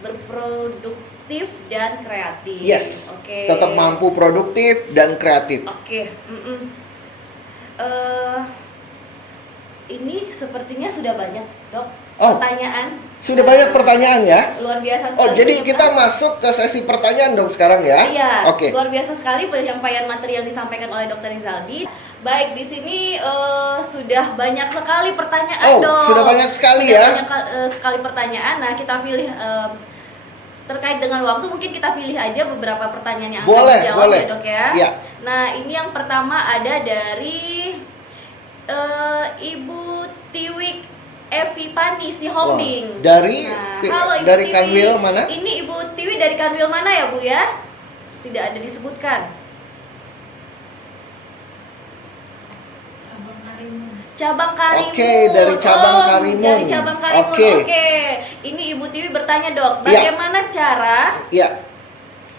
berproduktif dan kreatif. Yes. Oke. Tetap mampu produktif dan kreatif. Oke. Ini sepertinya sudah banyak, Dok. Oh, Pertanyaan. sudah banyak pertanyaan ya? Luar biasa sekali. Oh, jadi penyertaan. kita masuk ke sesi pertanyaan dong sekarang ya? Iya, Oke. luar biasa sekali penyampaian materi yang disampaikan oleh Dr. Rizaldi. Baik, di sini sudah banyak sekali pertanyaan, Oh, Dok. sudah banyak sekali Sudah ya? banyak sekali pertanyaan. Nah, kita pilih terkait dengan waktu, mungkin kita pilih aja beberapa pertanyaan yang Boleh, akan dijawab boleh. ya, Dok ya. Iya. Nah, ini yang pertama ada dari Ibu Tiwik Evi Pani Sihombing. Wah, dari- halo Ibu dari Tiwi. Kanwil mana? Ini Ibu Tiwi dari Kanwil mana ya, Bu ya? Tidak ada disebutkan. Cabang Karimun. Oke, dari Cabang Karimun. Dari Cabang Karimun. Oke. Oke. Ini Ibu Tiwi bertanya, Dok, Iya. Iya.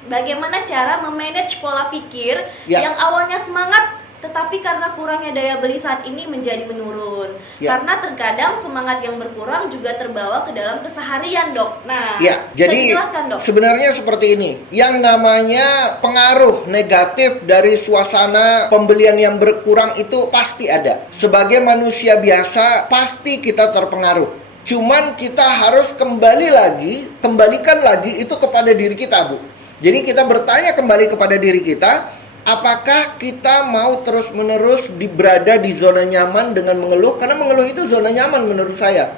bagaimana cara memanage pola pikir Ya. yang awalnya semangat tetapi karena kurangnya daya beli saat ini menjadi menurun. Ya. Karena terkadang semangat yang berkurang juga terbawa ke dalam keseharian, Dok. Nah, Ya, bisa jadi dijelaskan, Dok? sebenarnya seperti ini. Yang namanya pengaruh negatif dari suasana pembelian yang berkurang itu pasti ada. Sebagai manusia biasa, pasti kita terpengaruh. Cuman kita harus kembalikan lagi itu kepada diri kita, Bu. Jadi kita bertanya kembali kepada diri kita, apakah kita mau terus-menerus berada di zona nyaman dengan mengeluh? Karena mengeluh itu zona nyaman menurut saya.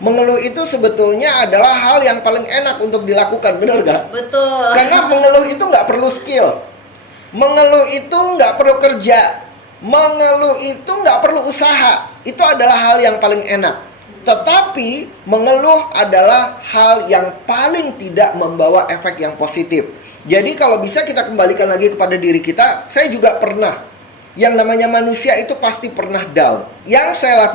Mengeluh itu sebetulnya adalah hal yang paling enak untuk dilakukan, benar nggak? Betul. Karena mengeluh itu nggak perlu skill. Mengeluh itu nggak perlu kerja. Mengeluh itu nggak perlu usaha. Itu adalah hal yang paling enak. Tetapi mengeluh adalah hal yang paling tidak membawa efek yang positif. Jadi kalau bisa kita kembalikan lagi kepada diri kita. Saya juga pernah. Yang namanya manusia itu pasti pernah down. Yang saya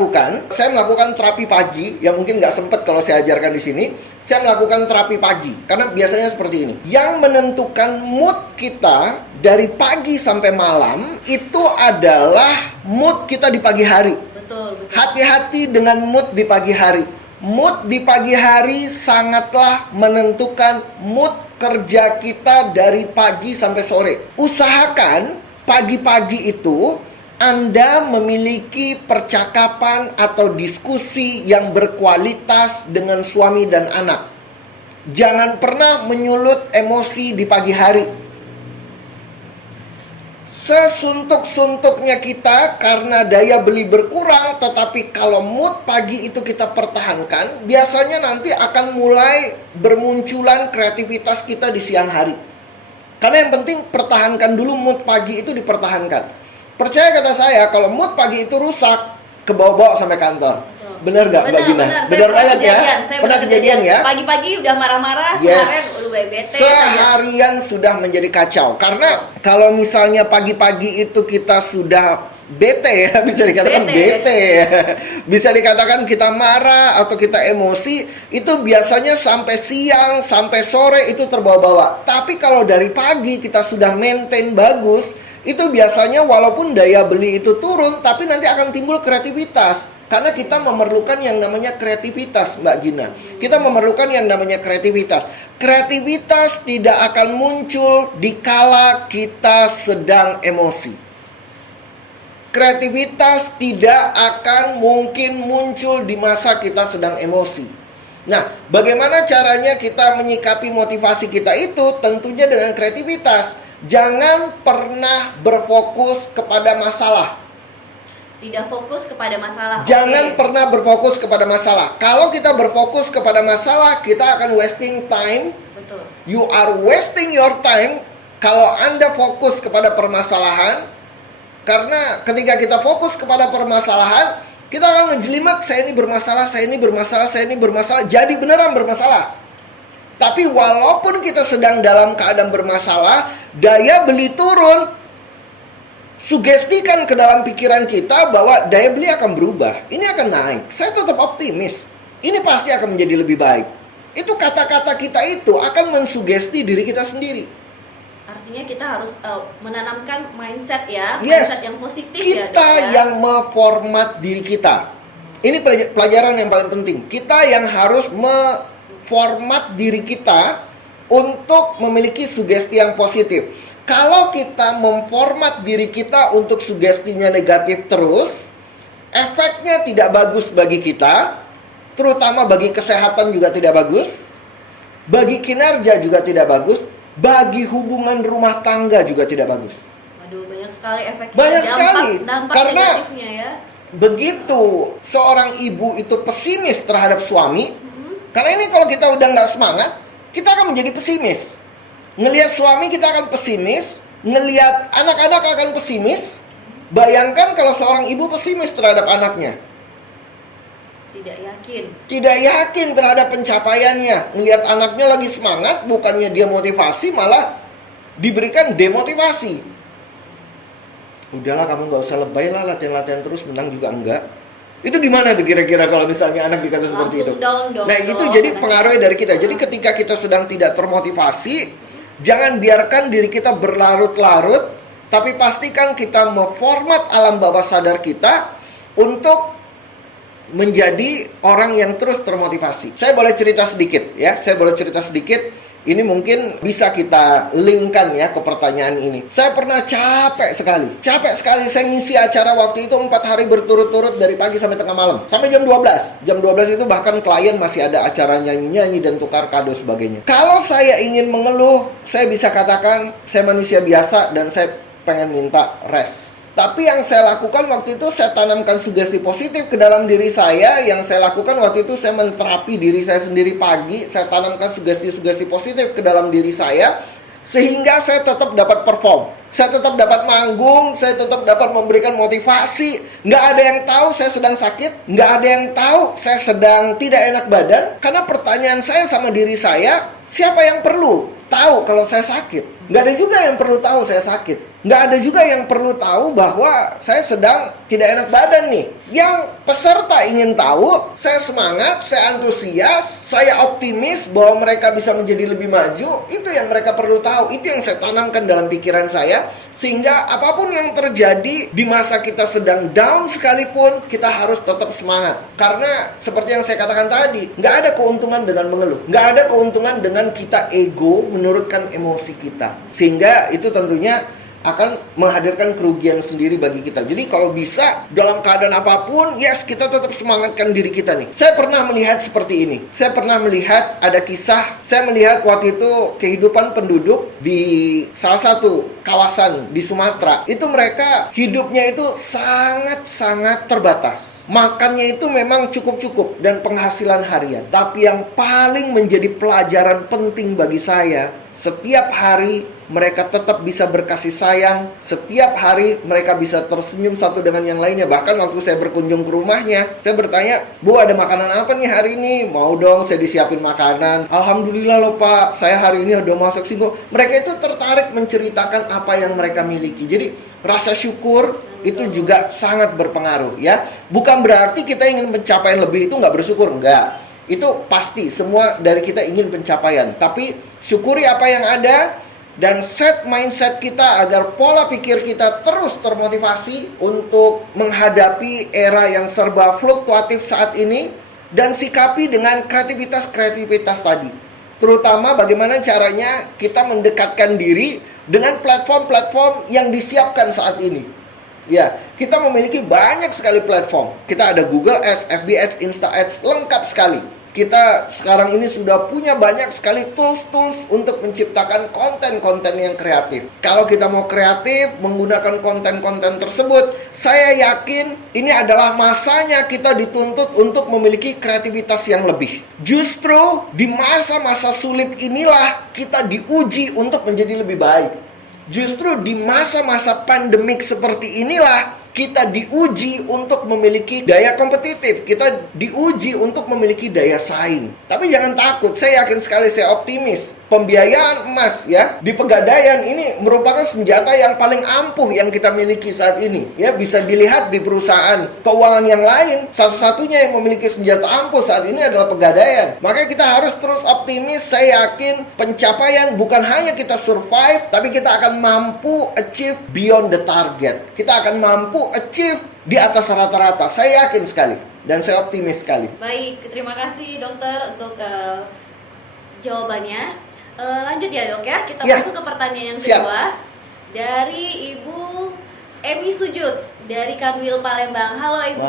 melakukan terapi pagi. Yang mungkin nggak sempat kalau saya ajarkan di sini. Saya melakukan terapi pagi. Karena biasanya seperti ini. Yang menentukan mood kita dari pagi sampai malam itu adalah mood kita di pagi hari. Betul. Hati-hati dengan mood di pagi hari. Mood di pagi hari sangatlah menentukan mood kerja kita dari pagi sampai sore. Usahakan pagi-pagi itu Anda memiliki percakapan atau diskusi yang berkualitas dengan suami dan anak. Jangan pernah menyulut emosi di pagi hari. Sesuntuk-suntuknya kita karena daya beli berkurang, tetapi kalau mood pagi itu kita pertahankan, biasanya nanti akan mulai bermunculan kreativitas kita di siang hari. Karena yang penting pertahankan dulu mood pagi itu dipertahankan. Percaya kata saya, kalau mood pagi itu rusak, kebawa-bawa sampai kantor. Bener gak Mbak Gina? Bener banget ya? Pernah kejadian ya? Pagi-pagi udah marah-marah, Yes. seharian udah bete. Seharian sudah menjadi kacau. Karena kalau misalnya pagi-pagi itu kita sudah bete ya, bisa dikatakan bete ya. Bisa dikatakan kita marah atau kita emosi, itu biasanya sampai siang, sampai sore itu terbawa-bawa. Tapi kalau dari pagi kita sudah maintain bagus, itu biasanya walaupun daya beli itu turun, tapi nanti akan timbul kreativitas. Karena kita memerlukan yang namanya kreativitas, Mbak Gina. Kita memerlukan yang namanya kreativitas. Kreativitas tidak akan muncul dikala kita sedang emosi. Kreativitas tidak akan mungkin muncul di masa kita sedang emosi. Nah, bagaimana caranya kita menyikapi motivasi kita itu? Tentunya dengan kreativitas. Jangan pernah berfokus kepada masalah. Tidak fokus kepada masalah. Jangan pernah berfokus kepada masalah. Kalau kita berfokus kepada masalah, kita akan wasting time. Betul. You are wasting your time kalau Anda fokus kepada permasalahan. Karena ketika kita fokus kepada permasalahan, kita akan ngejelimet, saya ini bermasalah, saya ini bermasalah, saya ini bermasalah. Jadi beneran bermasalah. Tapi walaupun kita sedang dalam keadaan bermasalah, daya beli turun. Sugestikan ke dalam pikiran kita bahwa daya beli akan berubah. Ini akan naik. Saya tetap optimis. Ini pasti akan menjadi lebih baik. Itu kata-kata kita itu akan mensugesti diri kita sendiri. Artinya kita harus menanamkan mindset ya, Yes. mindset yang positif ya. Kita Dok, ya. yang memformat diri kita. Ini pelajaran yang paling penting. Kita yang harus memformat diri kita untuk memiliki sugesti yang positif. Kalau kita memformat diri kita untuk sugestinya negatif terus, efeknya tidak bagus bagi kita, terutama bagi kesehatan juga tidak bagus, bagi kinerja juga tidak bagus, bagi hubungan rumah tangga juga tidak bagus. Waduh, banyak sekali efeknya. Banyak sekali. Dampak Karena negatifnya ya. begitu seorang ibu itu pesimis terhadap suami, karena ini kalau kita udah nggak semangat, kita akan menjadi pesimis. Ngelihat suami kita akan pesimis, ngelihat anak-anak akan pesimis. Bayangkan kalau seorang ibu pesimis terhadap anaknya. Tidak yakin terhadap pencapaiannya. Ngelihat anaknya lagi semangat, bukannya dia motivasi, malah diberikan demotivasi. Udahlah, kamu nggak usah lebay lah, latihan-latihan terus, menang juga enggak. Itu gimana tuh kira-kira kalau misalnya anak dikata seperti itu? Down dong. Nah itu jadi pengaruhnya dari kita. Jadi ketika kita sedang tidak termotivasi, jangan biarkan diri kita berlarut-larut, tapi pastikan kita memformat alam bawah sadar kita untuk menjadi orang yang terus termotivasi. Saya boleh cerita sedikit ya, Ini mungkin bisa kita linkkan ya ke pertanyaan ini. Saya pernah capek sekali saya ngisi acara waktu itu 4 hari berturut-turut dari pagi sampai tengah malam. Sampai jam 12. Jam 12 itu bahkan klien masih ada acara nyanyi-nyanyi dan tukar kado sebagainya. Kalau saya ingin mengeluh, saya bisa katakan saya manusia biasa dan saya pengen minta rest. Tapi yang saya lakukan waktu itu, saya tanamkan sugesti positif ke dalam diri saya. Yang saya lakukan waktu itu, saya menterapi diri saya sendiri pagi. Saya tanamkan sugesti-sugesti positif ke dalam diri saya, sehingga saya tetap dapat perform. Saya tetap dapat manggung, saya tetap dapat memberikan motivasi. Nggak ada yang tahu saya sedang sakit, nggak ada yang tahu saya sedang tidak enak badan. Karena pertanyaan saya sama diri saya, siapa yang perlu tahu kalau saya sakit? Nggak ada juga yang perlu tahu saya sakit. Nggak ada juga yang perlu tahu bahwa saya sedang tidak enak badan nih. Yang peserta ingin tahu, saya semangat, saya antusias, saya optimis bahwa mereka bisa menjadi lebih maju. Itu yang mereka perlu tahu. Itu yang saya tanamkan dalam pikiran saya. Sehingga apapun yang terjadi di masa kita sedang down sekalipun, kita harus tetap semangat. Karena seperti yang saya katakan tadi, nggak ada keuntungan dengan mengeluh. Nggak ada keuntungan dengan kita ego menurutkan emosi kita. Sehingga itu tentunya akan menghadirkan kerugian sendiri bagi kita. Jadi kalau bisa dalam keadaan apapun, yes, kita tetap semangatkan diri kita nih. Saya pernah melihat seperti ini. Saya pernah melihat ada kisah. Saya melihat waktu itu kehidupan penduduk di salah satu kawasan di Sumatera. Itu mereka hidupnya itu sangat-sangat terbatas. Makannya itu memang cukup-cukup dan penghasilan harian. Tapi yang paling menjadi pelajaran penting bagi saya, setiap hari mereka tetap bisa berkasih sayang. Setiap hari mereka bisa tersenyum satu dengan yang lainnya. Bahkan waktu saya berkunjung ke rumahnya, saya bertanya, "Bu, ada makanan apa nih hari ini?" "Mau dong, saya disiapin makanan." "Alhamdulillah loh Pak, saya hari ini udah masak sih." Mereka itu tertarik menceritakan apa yang mereka miliki. Jadi rasa syukur itu juga sangat berpengaruh ya. Bukan berarti kita ingin pencapaian lebih itu nggak bersyukur, enggak. Itu pasti semua dari kita ingin pencapaian. Tapi syukuri apa yang ada dan set mindset kita agar pola pikir kita terus termotivasi untuk menghadapi era yang serba fluktuatif saat ini, dan sikapi dengan kreativitas tadi. Terutama bagaimana caranya kita mendekatkan diri dengan platform-platform yang disiapkan saat ini. Ya, kita memiliki banyak sekali platform. Kita ada Google Ads, FB Ads, Insta Ads, lengkap sekali. Kita sekarang ini sudah punya banyak sekali tools-tools untuk menciptakan konten-konten yang kreatif. Kalau kita mau kreatif menggunakan konten-konten tersebut, saya yakin ini adalah masanya kita dituntut untuk memiliki kreativitas yang lebih. Justru di masa-masa sulit inilah kita diuji untuk menjadi lebih baik. Justru di masa-masa pandemik seperti inilah kita diuji untuk memiliki daya kompetitif. Kita diuji untuk memiliki daya saing. Tapi jangan takut, saya yakin sekali, saya optimis. Pembiayaan emas ya di Pegadaian ini merupakan senjata yang paling ampuh yang kita miliki saat ini. Ya, bisa dilihat di perusahaan keuangan yang lain, satu-satunya yang memiliki senjata ampuh saat ini adalah Pegadaian. Makanya kita harus terus optimis. Saya yakin pencapaian bukan hanya kita survive, tapi kita akan mampu achieve beyond the target. Kita akan mampu achieve di atas rata-rata. Saya yakin sekali dan saya optimis sekali. Baik, terima kasih dokter untuk jawabannya. Lanjut ya dok ya, kita masuk ke pertanyaan yang kedua. Dari Ibu Emi Sujud dari Kanwil Palembang. Halo Ibu.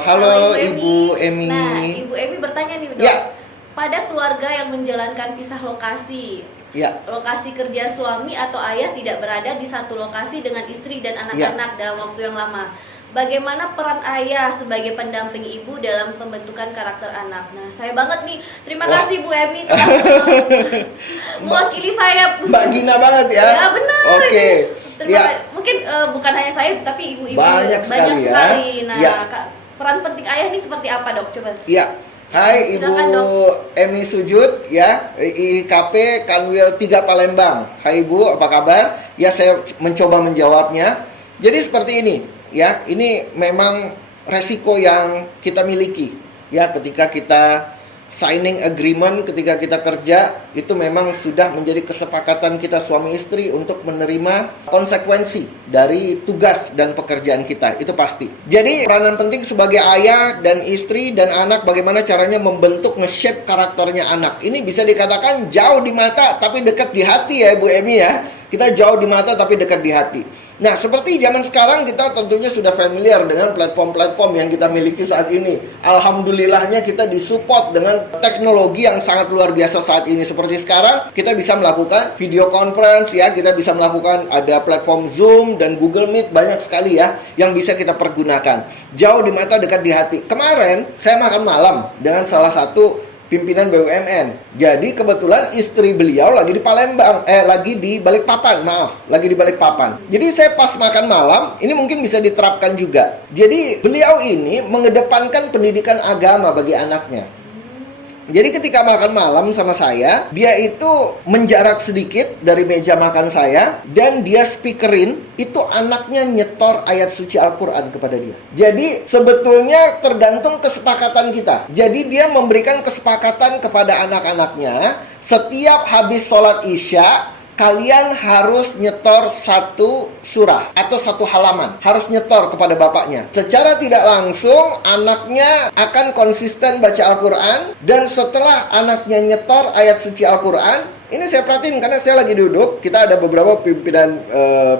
Halo Ibu Emi. Nah, Ibu Emi bertanya nih, Dok. Ya. Pada keluarga yang menjalankan pisah lokasi, Ya. lokasi kerja suami atau ayah tidak berada di satu lokasi dengan istri dan anak-anak dalam waktu yang lama. Bagaimana peran ayah sebagai pendamping ibu dalam pembentukan karakter anak? Nah, saya banget nih. Terima kasih Bu Emi telah mewakili saya. Mbak Gina banget ya. Ya benar. Oke. Terima kasih. Mungkin bukan hanya saya, tapi ibu-ibu Banyak sekali ya. Nah, Ya. peran penting ayah ini seperti apa, Dok? Coba. Iya. Hai Silakan, Ibu Dok. Emi Sujud ya, IKP Kanwil 3 Palembang. Hai Ibu, apa kabar? Ya, saya mencoba menjawabnya. Jadi seperti ini ya, ini memang resiko yang kita miliki ya ketika kita signing agreement, ketika kita kerja, itu memang sudah menjadi kesepakatan kita suami istri untuk menerima konsekuensi dari tugas dan pekerjaan kita, itu pasti. Jadi peranan penting sebagai ayah dan istri dan anak, bagaimana caranya membentuk, nge-shape karakternya anak. Ini bisa dikatakan jauh di mata tapi dekat di hati ya Bu Emi ya. Kita jauh di mata tapi dekat di hati. Nah, seperti zaman sekarang kita tentunya sudah familiar dengan platform-platform yang kita miliki saat ini. Alhamdulillahnya kita disupport dengan teknologi yang sangat luar biasa saat ini. Seperti sekarang kita bisa melakukan video conference ya, kita bisa melakukan ada platform Zoom dan Google Meet, banyak sekali ya yang bisa kita pergunakan. Jauh di mata dekat di hati. Kemarin saya makan malam dengan salah satu pimpinan BUMN. Jadi kebetulan istri beliau lagi di Palembang, lagi di Balikpapan, lagi di Balikpapan. Jadi saya pas makan malam, ini mungkin bisa diterapkan juga. Jadi beliau ini mengedepankan pendidikan agama bagi anaknya. Jadi ketika makan malam sama saya, dia itu menjarak sedikit dari meja makan saya, dan dia speakerin, itu anaknya nyetor ayat suci Al-Quran kepada dia. Jadi sebetulnya tergantung kesepakatan kita. Jadi dia memberikan kesepakatan kepada anak-anaknya, setiap habis sholat isya, kalian harus nyetor satu surah atau satu halaman, harus nyetor kepada bapaknya. Secara tidak langsung anaknya akan konsisten baca Al-Quran, dan setelah anaknya nyetor ayat suci Al-Quran, ini saya perhatiin karena saya lagi duduk, kita ada beberapa pimpinan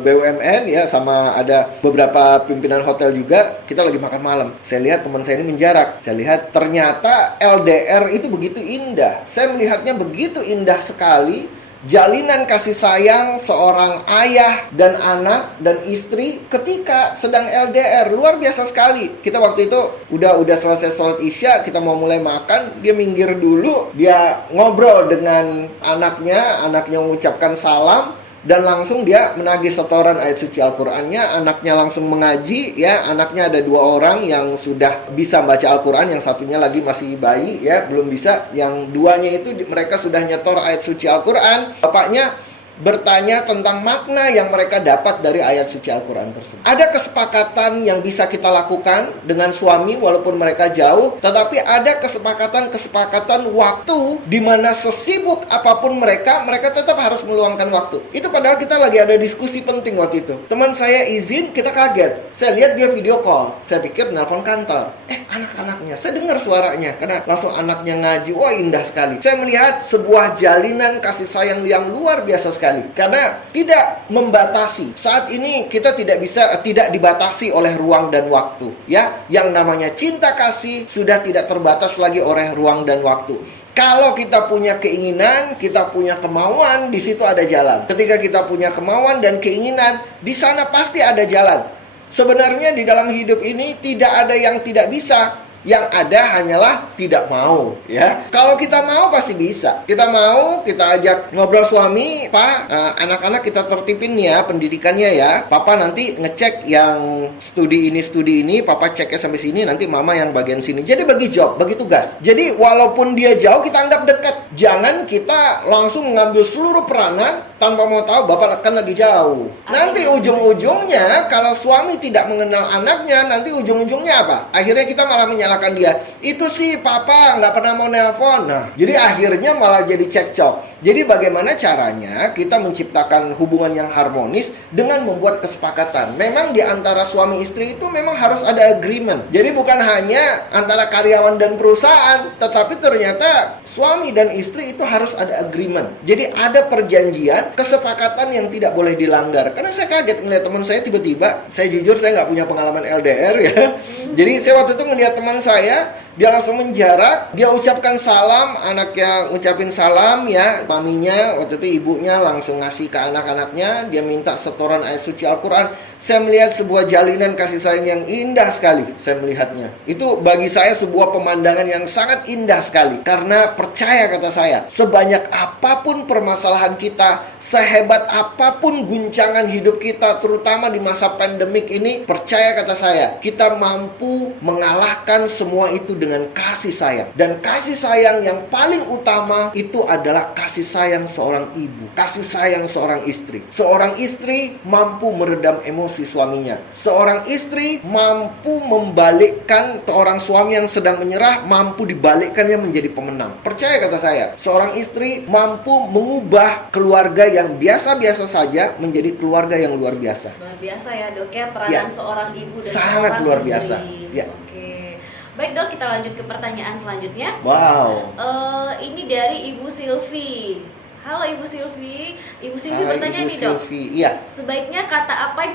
BUMN ya, sama ada beberapa pimpinan hotel juga, kita lagi makan malam. Saya lihat teman saya ini menjarak, saya lihat ternyata LDR itu begitu indah. Saya melihatnya begitu indah sekali. Jalinan kasih sayang seorang ayah dan anak dan istri ketika sedang LDR luar biasa sekali. Kita waktu itu udah selesai sholat isya, kita mau mulai makan, dia minggir dulu, dia ngobrol dengan anaknya mengucapkan salam, dan langsung dia menagih setoran ayat suci Al-Qur'annya. Anaknya langsung mengaji ya. Anaknya ada 2 orang yang sudah bisa baca Al-Qur'an, yang satunya lagi masih bayi ya, belum bisa. Yang 2-nya itu mereka sudah nyetor ayat suci Al-Qur'an. Bapaknya bertanya tentang makna yang mereka dapat dari ayat suci Al-Quran tersebut. Ada kesepakatan yang bisa kita lakukan dengan suami walaupun mereka jauh, tetapi ada kesepakatan waktu di mana sesibuk apapun mereka tetap harus meluangkan waktu. Itu padahal kita lagi ada diskusi penting waktu itu. Teman saya izin, kita kaget. Saya lihat dia video call. Saya pikir nelpon kantor. Anak-anaknya, saya dengar suaranya karena langsung anaknya ngaji. Wah, indah sekali. Saya melihat sebuah jalinan kasih sayang yang luar biasa sekali. Karena tidak membatasi. Saat ini kita tidak dibatasi oleh ruang dan waktu, ya. Yang namanya cinta kasih sudah tidak terbatas lagi oleh ruang dan waktu. Kalau kita punya keinginan, kita punya kemauan, di situ ada jalan. Ketika kita punya kemauan dan keinginan, di sana pasti ada jalan. Sebenarnya di dalam hidup ini tidak ada yang tidak bisa. Yang ada hanyalah tidak mau, ya. Kalau kita mau pasti bisa. Kita mau, kita ajak ngobrol suami, Pak, anak-anak kita tertipin ya pendidikannya ya. Papa nanti ngecek yang studi ini, Papa ceknya sampai sini, nanti Mama yang bagian sini. Jadi bagi job, bagi tugas. Jadi walaupun dia jauh, kita anggap dekat. Jangan kita langsung mengambil seluruh peranan tanpa mau tahu Bapak kan lagi jauh. Nanti ujung-ujungnya kalau suami tidak mengenal anaknya, nanti ujung-ujungnya apa? Akhirnya kita malah menyalahkan dia. Itu sih Papa nggak pernah mau nelpon. Nah, jadi akhirnya malah jadi cekcok. Jadi bagaimana caranya kita menciptakan hubungan yang harmonis dengan membuat kesepakatan. Memang di antara suami istri itu memang harus ada agreement. Jadi bukan hanya antara karyawan dan perusahaan, tetapi ternyata suami dan istri itu harus ada agreement. Jadi ada perjanjian dengan kesepakatan yang tidak boleh dilanggar. Karena saya kaget ngeliat teman saya tiba-tiba, saya jujur saya nggak punya pengalaman LDR ya. Jadi saya waktu itu ngeliat teman saya, dia langsung menjarak, dia ucapkan salam, anaknya ngucapin salam ya, maminya, waktu itu ibunya langsung ngasih ke anak-anaknya, dia minta setoran ayat suci Al-Quran. Saya melihat sebuah jalinan kasih sayang yang indah sekali, saya melihatnya. Itu bagi saya sebuah pemandangan yang sangat indah sekali. Karena percaya kata saya, sebanyak apapun permasalahan kita, sehebat apapun guncangan hidup kita, terutama di masa pandemik ini, percaya kata saya, kita mampu mengalahkan semua itu dengan kasih sayang. Dan kasih sayang yang paling utama itu adalah kasih sayang seorang ibu, kasih sayang seorang istri. Seorang istri mampu meredam emosi suaminya. Seorang istri mampu membalikkan seorang suami yang sedang menyerah, mampu dibalikkannya menjadi pemenang. Percaya kata saya, seorang istri mampu mengubah keluarga yang biasa-biasa saja menjadi keluarga yang luar biasa. Luar biasa ya dok ya, peranan seorang ibu dan sangat seorang luar istri. biasa. Ya. Oke. Baik dok, kita lanjut ke pertanyaan selanjutnya. Wow. Ini dari Ibu Silvi. Halo Ibu Silvi. Ibu Silvi Hai, bertanya Ibu nih dok. Silvi. Iya. Sebaiknya kata apa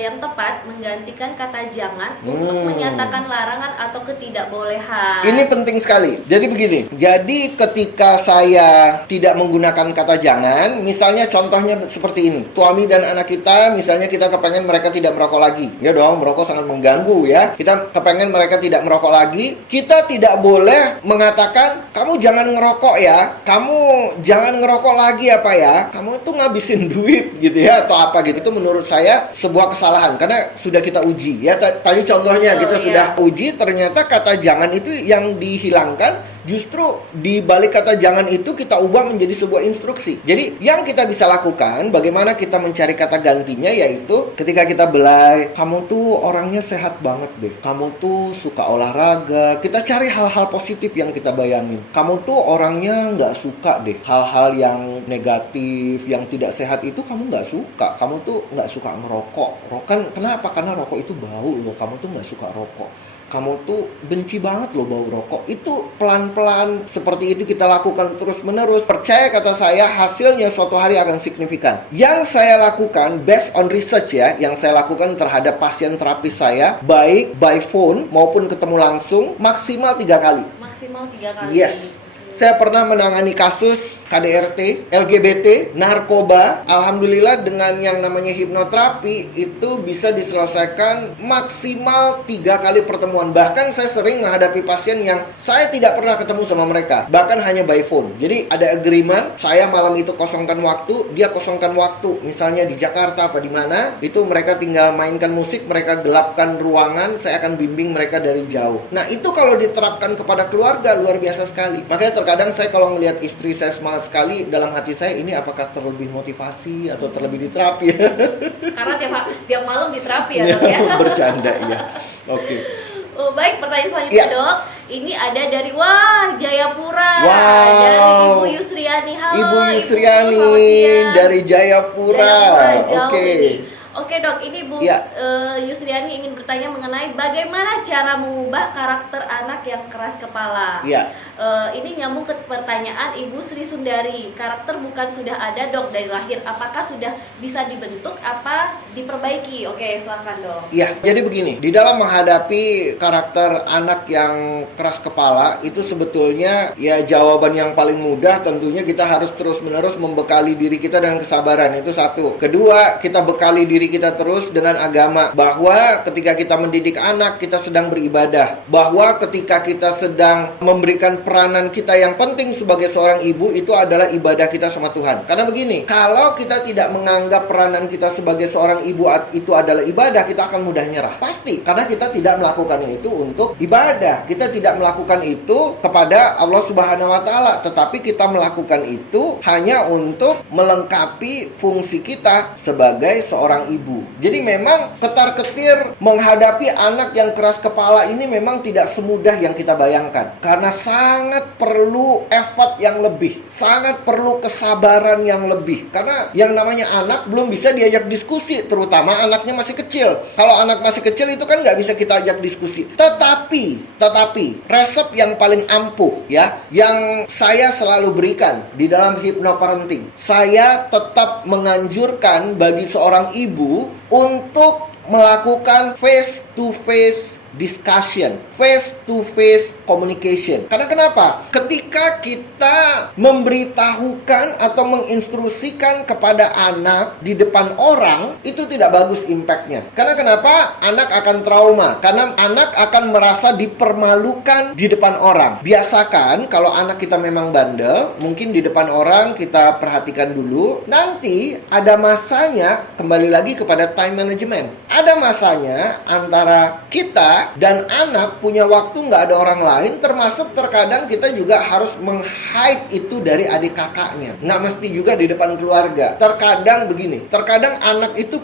yang tepat menggantikan kata jangan untuk menyatakan larangan atau ketidakbolehan? Ini penting sekali. Jadi begini. Jadi ketika saya tidak menggunakan kata jangan, misalnya contohnya seperti ini. Suami dan anak kita, misalnya kita kepengen mereka tidak merokok lagi. Ya dong, merokok sangat mengganggu ya. Kita kepengen mereka tidak merokok lagi. Kita tidak boleh mengatakan, kamu jangan ngerokok ya. Kamu jangan ngerokok lagi apa ya. Kamu tuh ngabisin duit gitu ya. Atau apa gitu. Itu menurut saya sebuah kesalahan. Karena sudah kita uji. Ya tadi contohnya kita sudah uji. Ternyata kata jangan itu yang dihilangkan. Justru di balik kata jangan itu kita ubah menjadi sebuah instruksi. Jadi yang kita bisa lakukan, bagaimana kita mencari kata gantinya, yaitu ketika kita belai, kamu tuh orangnya sehat banget deh, kamu tuh suka olahraga. Kita cari hal-hal positif yang kita bayangin. Kamu tuh orangnya nggak suka deh hal-hal yang negatif, yang tidak sehat itu kamu nggak suka. Kamu tuh nggak suka ngerokok. Kenapa? Karena rokok itu bau loh. Kamu tuh nggak suka rokok. Kamu tuh benci banget loh bau rokok. Itu pelan-pelan seperti itu kita lakukan terus-menerus. Percaya kata saya, hasilnya suatu hari akan signifikan. Yang saya lakukan based on research ya, yang saya lakukan terhadap pasien terapis saya, baik by phone maupun ketemu langsung, maksimal 3 kali. Maksimal 3 kali. Yes. Saya pernah menangani kasus KDRT, LGBT, narkoba. Alhamdulillah dengan yang namanya hipnoterapi itu bisa diselesaikan maksimal 3 kali pertemuan. Bahkan saya sering menghadapi pasien yang saya tidak pernah ketemu sama mereka, bahkan hanya by phone. Jadi ada agreement, saya malam itu kosongkan waktu, dia kosongkan waktu, misalnya di Jakarta apa di mana, itu mereka tinggal mainkan musik, mereka gelapkan ruangan, saya akan bimbing mereka dari jauh. Nah itu kalau diterapkan kepada keluarga luar biasa sekali. Makanya terkadang saya kalau melihat istri saya semangat sekali, dalam hati saya ini apakah terlebih motivasi atau terlebih diterapi? Karena tiap malam diterapi ya dok ya. Bercanda ya. Oke. Oh, baik, pertanyaan selanjutnya dok. Ini ada dari Jayapura. Wow. Dari Ibu Yusriani. Halo Ibu Yusriani selamat siang. dari Jayapura. Oke. Oke dok, ini Bu Yusriani ingin bertanya mengenai bagaimana cara mengubah karakter anak yang keras kepala. Ini nyambung ke pertanyaan Ibu Sri Sundari. Karakter bukan sudah ada dok dari lahir, apakah sudah bisa dibentuk apa diperbaiki? Oke, silakan dok. Iya, jadi begini, di dalam menghadapi karakter anak yang keras kepala itu sebetulnya ya jawaban yang paling mudah tentunya kita harus terus-menerus membekali diri kita dengan kesabaran. Itu satu. Kedua, kita bekali diri kita terus dengan agama, bahwa ketika kita mendidik anak kita sedang beribadah, bahwa ketika kita sedang memberikan peranan kita yang penting sebagai seorang ibu itu adalah ibadah kita sama Tuhan. Karena begini, kalau kita tidak menganggap peranan kita sebagai seorang ibu itu adalah ibadah, kita akan mudah nyerah. Pasti, karena kita tidak melakukannya itu untuk ibadah. Kita tidak melakukan itu kepada Allah Subhanahu wa taala, tetapi kita melakukan itu hanya untuk melengkapi fungsi kita sebagai seorang ibu ibu. Jadi memang ketar-ketir menghadapi anak yang keras kepala ini memang tidak semudah yang kita bayangkan. Karena sangat perlu effort yang lebih, sangat perlu kesabaran yang lebih. Karena yang namanya anak belum bisa diajak diskusi, terutama anaknya masih kecil. Kalau anak masih kecil itu kan nggak bisa kita ajak diskusi. Tetapi resep yang paling ampuh ya, yang saya selalu berikan di dalam hypnoparenting, saya tetap menganjurkan bagi seorang ibu untuk melakukan face to face discussion, face to face communication. Karena kenapa? Ketika kita memberitahukan atau menginstruksikan kepada anak di depan orang, itu tidak bagus impactnya. Karena kenapa? Anak akan trauma. Karena anak akan merasa dipermalukan di depan orang. Biasakan kalau anak kita memang bandel, mungkin di depan orang kita perhatikan dulu. Nanti ada masanya, kembali lagi kepada time management. Ada masanya antara kita dan anak punya waktu nggak ada orang lain, termasuk terkadang kita juga harus meng-hide itu dari adik kakaknya. Nggak mesti juga di depan keluarga. Terkadang begini, terkadang anak itu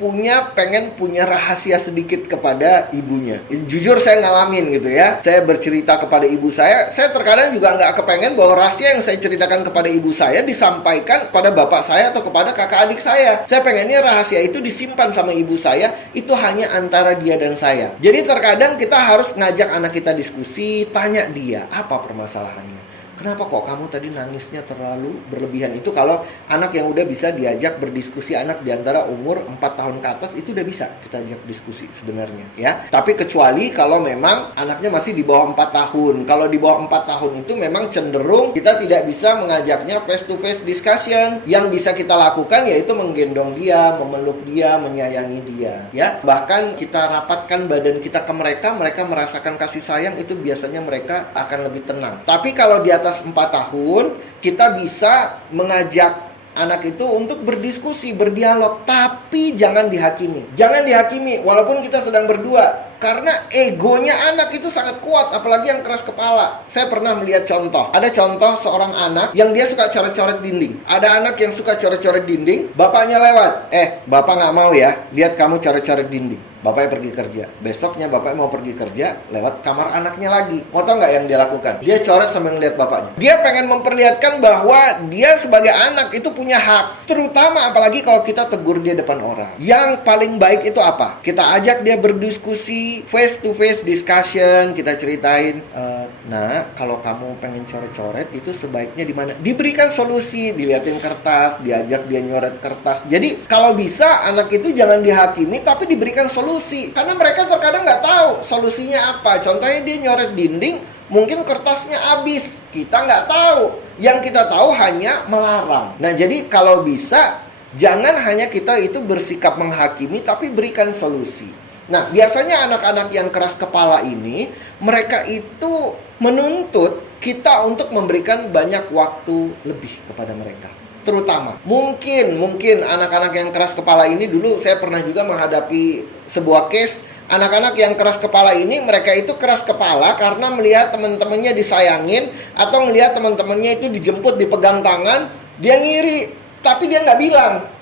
pengen punya rahasia sedikit kepada ibunya. Jujur saya ngalamin gitu ya. Saya bercerita kepada ibu saya terkadang juga nggak kepengen bahwa rahasia yang saya ceritakan kepada ibu saya disampaikan pada bapak saya atau kepada kakak adik saya. Saya pengennya rahasia itu disimpan sama ibu saya, itu hanya antara dia dan saya. Jadi terkadang kita harus ngajak anak kita diskusi, tanya dia, apa permasalahannya? Kenapa kok kamu tadi nangisnya terlalu berlebihan? Itu kalau anak yang udah bisa diajak berdiskusi, anak di antara umur 4 tahun ke atas, itu udah bisa kita ajak diskusi sebenarnya ya. Tapi kecuali kalau memang anaknya masih di bawah 4 tahun. Kalau di bawah 4 tahun itu memang cenderung kita tidak bisa mengajaknya face to face discussion. Yang bisa kita lakukan yaitu menggendong dia, memeluk dia, menyayangi dia ya. Bahkan kita rapatkan badan kita ke mereka, mereka merasakan kasih sayang, itu biasanya mereka akan lebih tenang. Tapi kalau di atas 4 tahun, kita bisa mengajak anak itu untuk berdiskusi, berdialog, tapi jangan dihakimi. Jangan dihakimi walaupun kita sedang berdua. Karena egonya anak itu sangat kuat, apalagi yang keras kepala. Saya pernah melihat contoh. Ada contoh seorang anak yang dia suka coret-coret dinding. Ada anak yang suka coret-coret dinding, bapaknya lewat. Bapak nggak mau ya, lihat kamu coret-coret dinding. Bapaknya pergi kerja. Besoknya bapaknya mau pergi kerja, lewat kamar anaknya lagi. Mau tau nggak yang dia lakukan? Dia coret sambil ngeliat bapaknya. Dia pengen memperlihatkan bahwa dia sebagai anak itu punya hak. Terutama apalagi kalau kita tegur dia depan orang. Yang paling baik itu apa? Kita ajak dia berdiskusi, face to face discussion, kita ceritain, nah kalau kamu pengen coret-coret itu sebaiknya di mana? Diberikan solusi, dilihatin kertas, diajak dia nyoret kertas. Jadi kalau bisa anak itu jangan dihakimi, tapi diberikan solusi. Karena mereka terkadang nggak tahu solusinya apa. Contohnya dia nyoret dinding, mungkin kertasnya habis. Kita nggak tahu. Yang kita tahu hanya melarang. Nah jadi kalau bisa jangan hanya kita itu bersikap menghakimi, tapi berikan solusi. Nah, biasanya anak-anak yang keras kepala ini, mereka itu menuntut kita untuk memberikan banyak waktu lebih kepada mereka. Terutama, mungkin anak-anak yang keras kepala ini, dulu saya pernah juga menghadapi sebuah case, anak-anak yang keras kepala ini, mereka itu keras kepala karena melihat teman-temannya disayangin, atau melihat teman-temannya itu dijemput, dipegang tangan, dia ngiri, tapi dia nggak bilang.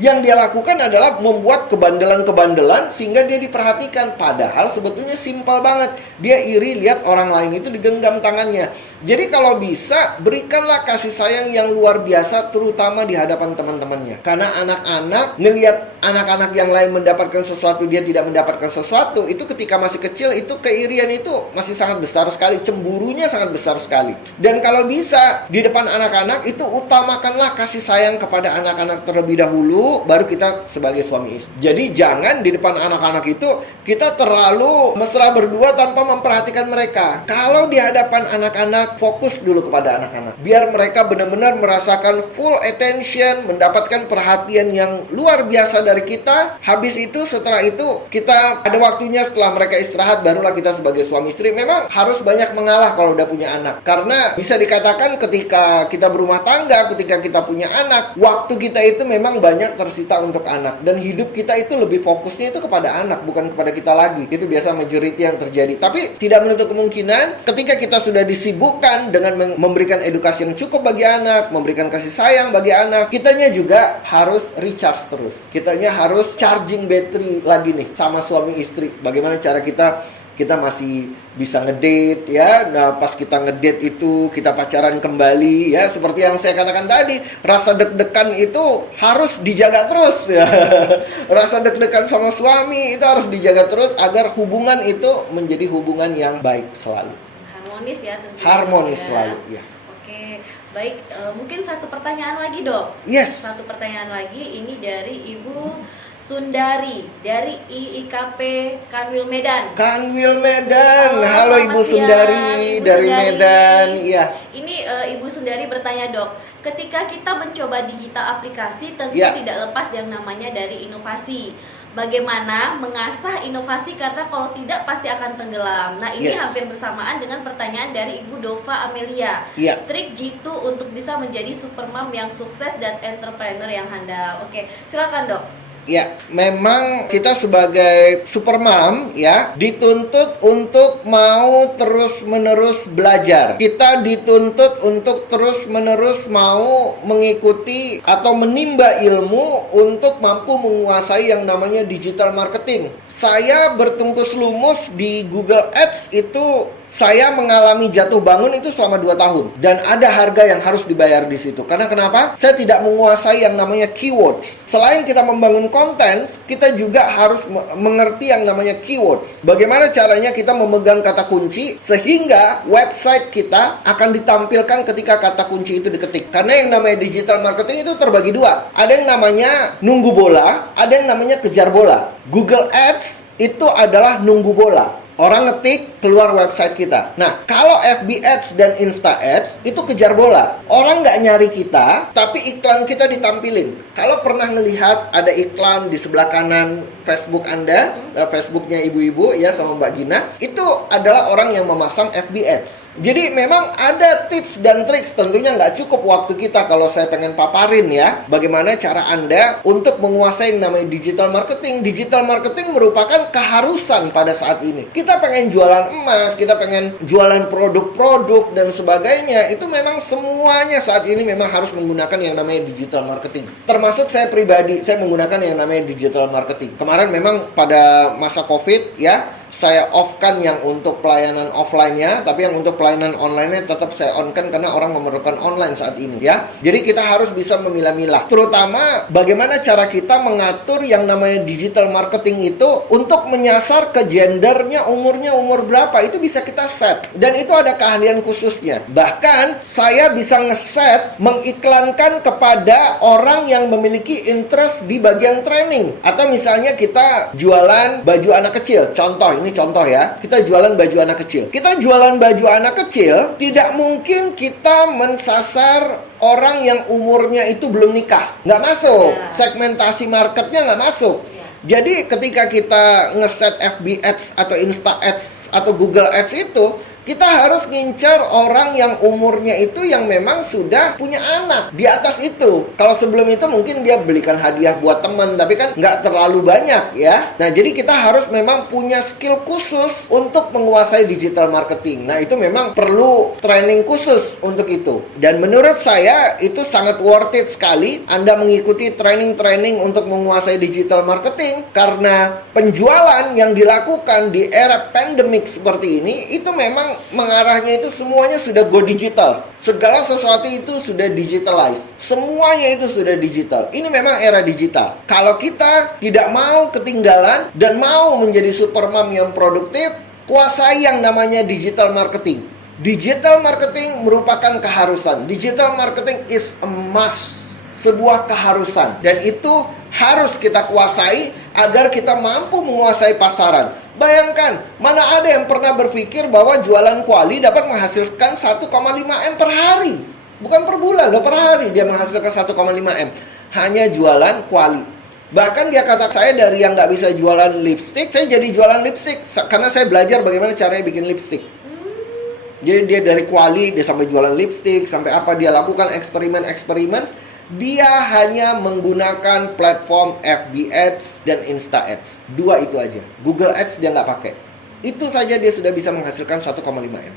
Yang dia lakukan adalah membuat kebandelan-kebandelan sehingga dia diperhatikan. Padahal sebetulnya simpel banget. Dia iri lihat orang lain itu digenggam tangannya. Jadi kalau bisa, berikanlah kasih sayang yang luar biasa, terutama di hadapan teman-temannya. Karena anak-anak ngelihat anak-anak yang lain mendapatkan sesuatu, dia tidak mendapatkan sesuatu, itu ketika masih kecil, itu keirian itu masih sangat besar sekali. Cemburunya sangat besar sekali. Dan kalau bisa, di depan anak-anak itu utamakanlah kasih sayang kepada anak-anak terlebih dahulu, baru kita sebagai suami istri. Jadi jangan di depan anak-anak itu kita terlalu mesra berdua tanpa memperhatikan mereka. Kalau di hadapan anak-anak, fokus dulu kepada anak-anak. Biar mereka benar-benar merasakan full attention, mendapatkan perhatian yang luar biasa dari kita. Habis itu, setelah itu, kita ada waktunya setelah mereka istirahat, barulah kita sebagai suami istri memang harus banyak mengalah kalau udah punya anak. Karena bisa dikatakan ketika kita berumah tangga, ketika kita punya anak, waktu kita itu memang banyak banyak tersita untuk anak. Dan hidup kita itu lebih fokusnya itu kepada anak, bukan kepada kita lagi. Itu biasa majority yang terjadi. Tapi tidak menutup kemungkinan ketika kita sudah disibukkan dengan memberikan edukasi yang cukup bagi anak, memberikan kasih sayang bagi anak, kitanya juga harus recharge terus. Kitanya harus charging battery lagi nih sama suami istri. Bagaimana cara kita masih bisa ngedate ya. Nah, pas kita ngedate itu kita pacaran kembali ya, seperti yang saya katakan tadi, rasa deg-degan itu harus dijaga terus ya. Rasa deg-degan sama suami itu harus dijaga terus agar hubungan itu menjadi hubungan yang baik selalu. Harmonis ya tentunya. Harmonis selalu ya. Oke, baik, mungkin satu pertanyaan lagi, Dok. Yes. Satu pertanyaan lagi, ini dari Ibu Sundari dari IIKP Kanwil Medan. Kanwil Medan. Halo Selamat Ibu siang, Sundari Ibu dari Sundari. Medan. Iya. Ini Ibu Sundari bertanya, Dok, ketika kita mencoba digital aplikasi tentu Ya. tidak lepas yang namanya dari inovasi. Bagaimana mengasah inovasi karena kalau tidak pasti akan tenggelam. Nah, ini Yes. hampir bersamaan dengan pertanyaan dari Ibu Dova Amelia. Iya. Trik jitu untuk bisa menjadi supermom yang sukses dan entrepreneur yang handal. Oke, silakan, Dok. Ya, memang kita sebagai supermom ya dituntut untuk mau terus-menerus belajar. Kita dituntut untuk terus-menerus mau mengikuti atau menimba ilmu untuk mampu menguasai yang namanya digital marketing. Saya bertungkus lumus di Google Ads itu saya mengalami jatuh bangun itu selama 2 tahun. Dan ada harga yang harus dibayar di situ. Karena kenapa? Saya tidak menguasai yang namanya keywords. Selain kita membangun konten, kita juga harus mengerti yang namanya keywords. Bagaimana caranya kita memegang kata kunci sehingga website kita akan ditampilkan ketika kata kunci itu diketik. Karena yang namanya digital marketing itu terbagi 2. Ada yang namanya nunggu bola, ada yang namanya kejar bola. Google Ads itu adalah nunggu bola. Orang ngetik, keluar website kita. Nah, kalau FB Ads dan Insta Ads itu kejar bola. Orang nggak nyari kita, tapi iklan kita ditampilin. Kalau pernah ngelihat ada iklan di sebelah kanan Facebook Anda, Facebooknya ibu-ibu ya sama Mbak Gina, itu adalah orang yang memasang FB Ads. Jadi memang ada tips dan trik. Tentunya nggak cukup waktu kita kalau saya pengen paparin ya, bagaimana cara Anda untuk menguasai yang namanya digital marketing. Digital marketing merupakan keharusan pada saat ini. Kita pengen jualan emas, kita pengen jualan produk-produk dan sebagainya. Itu memang semuanya saat ini memang harus menggunakan yang namanya digital marketing. Termasuk saya pribadi, saya menggunakan yang namanya digital marketing. Kemarin memang pada masa COVID ya, saya off-kan yang untuk pelayanan offline-nya, tapi yang untuk pelayanan online-nya tetap saya on-kan karena orang memerlukan online saat ini ya. Jadi kita harus bisa memilah-milah. Terutama bagaimana cara kita mengatur yang namanya digital marketing itu untuk menyasar ke gendernya, umurnya umur berapa, itu bisa kita set. Dan itu ada keahlian khususnya. Bahkan saya bisa ngeset mengiklankan kepada orang yang memiliki interest di bagian training. Atau misalnya kita jualan baju anak kecil, contoh. Ini contoh ya, kita jualan baju anak kecil. Kita jualan baju anak kecil, tidak mungkin kita mensasar orang yang umurnya itu belum nikah. Nggak masuk. Ya. Segmentasi marketnya nggak masuk. Ya. Jadi ketika kita ngeset FB Ads atau Insta Ads atau Google Ads itu, kita harus ngincar orang yang umurnya itu yang memang sudah punya anak di atas itu. Kalau sebelum itu mungkin dia belikan hadiah buat teman, tapi kan nggak terlalu banyak ya. Nah, jadi kita harus memang punya skill khusus untuk menguasai digital marketing. Nah, itu memang perlu training khusus untuk itu. Dan menurut saya itu sangat worth it sekali Anda mengikuti training-training untuk menguasai digital marketing. Karena penjualan yang dilakukan di era pandemik seperti ini, itu memang mengarahnya itu semuanya sudah go digital. Segala sesuatu itu sudah digitalize. Semuanya itu sudah digital. Ini memang era digital. Kalau kita tidak mau ketinggalan dan mau menjadi supermom yang produktif, kuasai yang namanya digital marketing. Digital marketing merupakan keharusan. Digital marketing is a must. Sebuah keharusan. Dan itu harus kita kuasai agar kita mampu menguasai pasaran. Bayangkan, mana ada yang pernah berpikir bahwa jualan kuali dapat menghasilkan 1,5 M per hari. Bukan per bulan, per hari dia menghasilkan 1,5 M. Hanya jualan kuali. Bahkan dia kata saya dari yang nggak bisa jualan lipstick, saya jadi jualan lipstick. Karena saya belajar bagaimana caranya bikin lipstick. Jadi dia dari kuali, dia sampai jualan lipstick, sampai apa dia lakukan eksperimen-eksperimen. Dia hanya menggunakan platform FB Ads dan Insta Ads. 2 itu aja. Google Ads dia nggak pakai. Itu saja dia sudah bisa menghasilkan 1,5 M.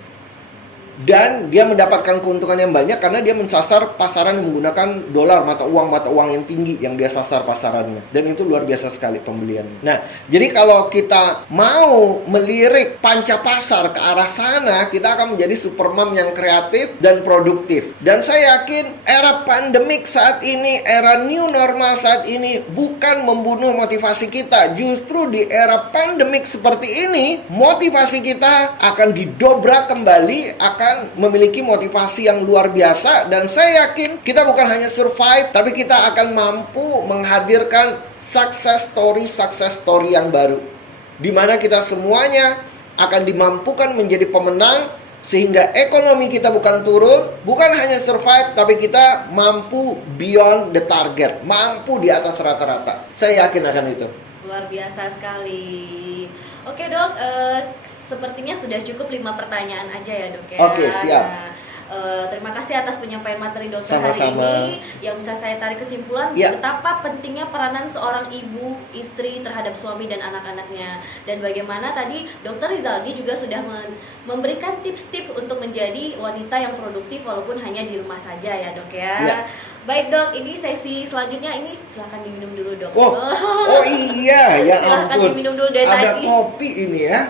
Dan dia mendapatkan keuntungan yang banyak karena dia mensasar pasaran yang menggunakan dolar, mata uang yang tinggi yang dia sasar pasarannya. Dan itu luar biasa sekali pembeliannya. Nah, jadi kalau kita mau melirik panca pasar ke arah sana, kita akan menjadi supermom yang kreatif dan produktif. Dan saya yakin era pandemik saat ini, era new normal saat ini bukan membunuh motivasi kita. Justru di era pandemik seperti ini, motivasi kita akan didobrak kembali, akan memiliki motivasi yang luar biasa. Dan saya yakin kita bukan hanya survive, tapi kita akan mampu menghadirkan success story yang baru, di mana kita semuanya akan dimampukan menjadi pemenang, sehingga ekonomi kita bukan turun, bukan hanya survive, tapi kita mampu beyond the target, mampu di atas rata-rata. Saya yakin akan itu. Luar biasa sekali. Oke dok, sepertinya sudah cukup 5 pertanyaan aja ya dok ya. Oke, siap. Nah, terima kasih atas penyampaian materi dokter Sama-sama. hari ini. Yang bisa saya tarik kesimpulan, Ya. betapa pentingnya peranan seorang ibu, istri terhadap suami dan anak-anaknya. Dan bagaimana tadi dokter Rizaldi juga sudah memberikan tips-tips untuk menjadi wanita yang produktif walaupun hanya di rumah saja ya dok ya. Ya. Baik dok, ini sesi selanjutnya ini silahkan diminum dulu dok. Oh iya, ya Silahkan ampun. diminum dulu dari Ada tadi. kopi ini ya.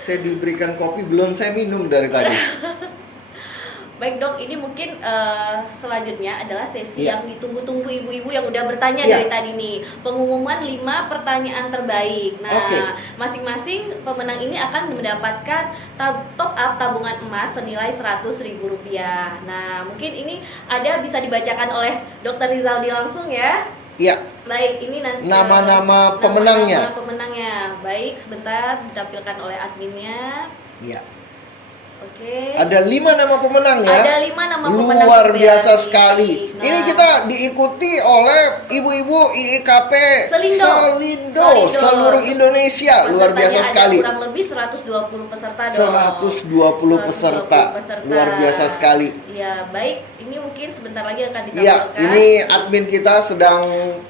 Saya diberikan kopi, belum saya minum dari tadi. Baik dok, ini mungkin selanjutnya adalah sesi Ya. yang ditunggu-tunggu ibu-ibu yang udah bertanya Ya. dari tadi nih. Pengumuman 5 pertanyaan terbaik. Nah, Oke. masing-masing pemenang ini akan mendapatkan top up tabungan emas senilai Rp100.000. Nah, mungkin ini bisa dibacakan oleh Dr. Rizaldi langsung ya. Iya. Baik, ini nanti Nama-nama pemenangnya. Nama pemenangnya. Baik, sebentar ditampilkan oleh adminnya. Iya. Oke. Ada 5 nama pemenang ya. Ada 5 nama pemenang Luar BRI. biasa sekali. Nah. Ini kita diikuti oleh ibu-ibu IIKP Selindo. seluruh Indonesia. Luar biasa Pesertanya sekali. Ada kurang lebih 120 peserta dong. 120 peserta. Luar biasa sekali. Ya, baik. Ini mungkin sebentar lagi akan ditampilkan. Iya, ini admin kita sedang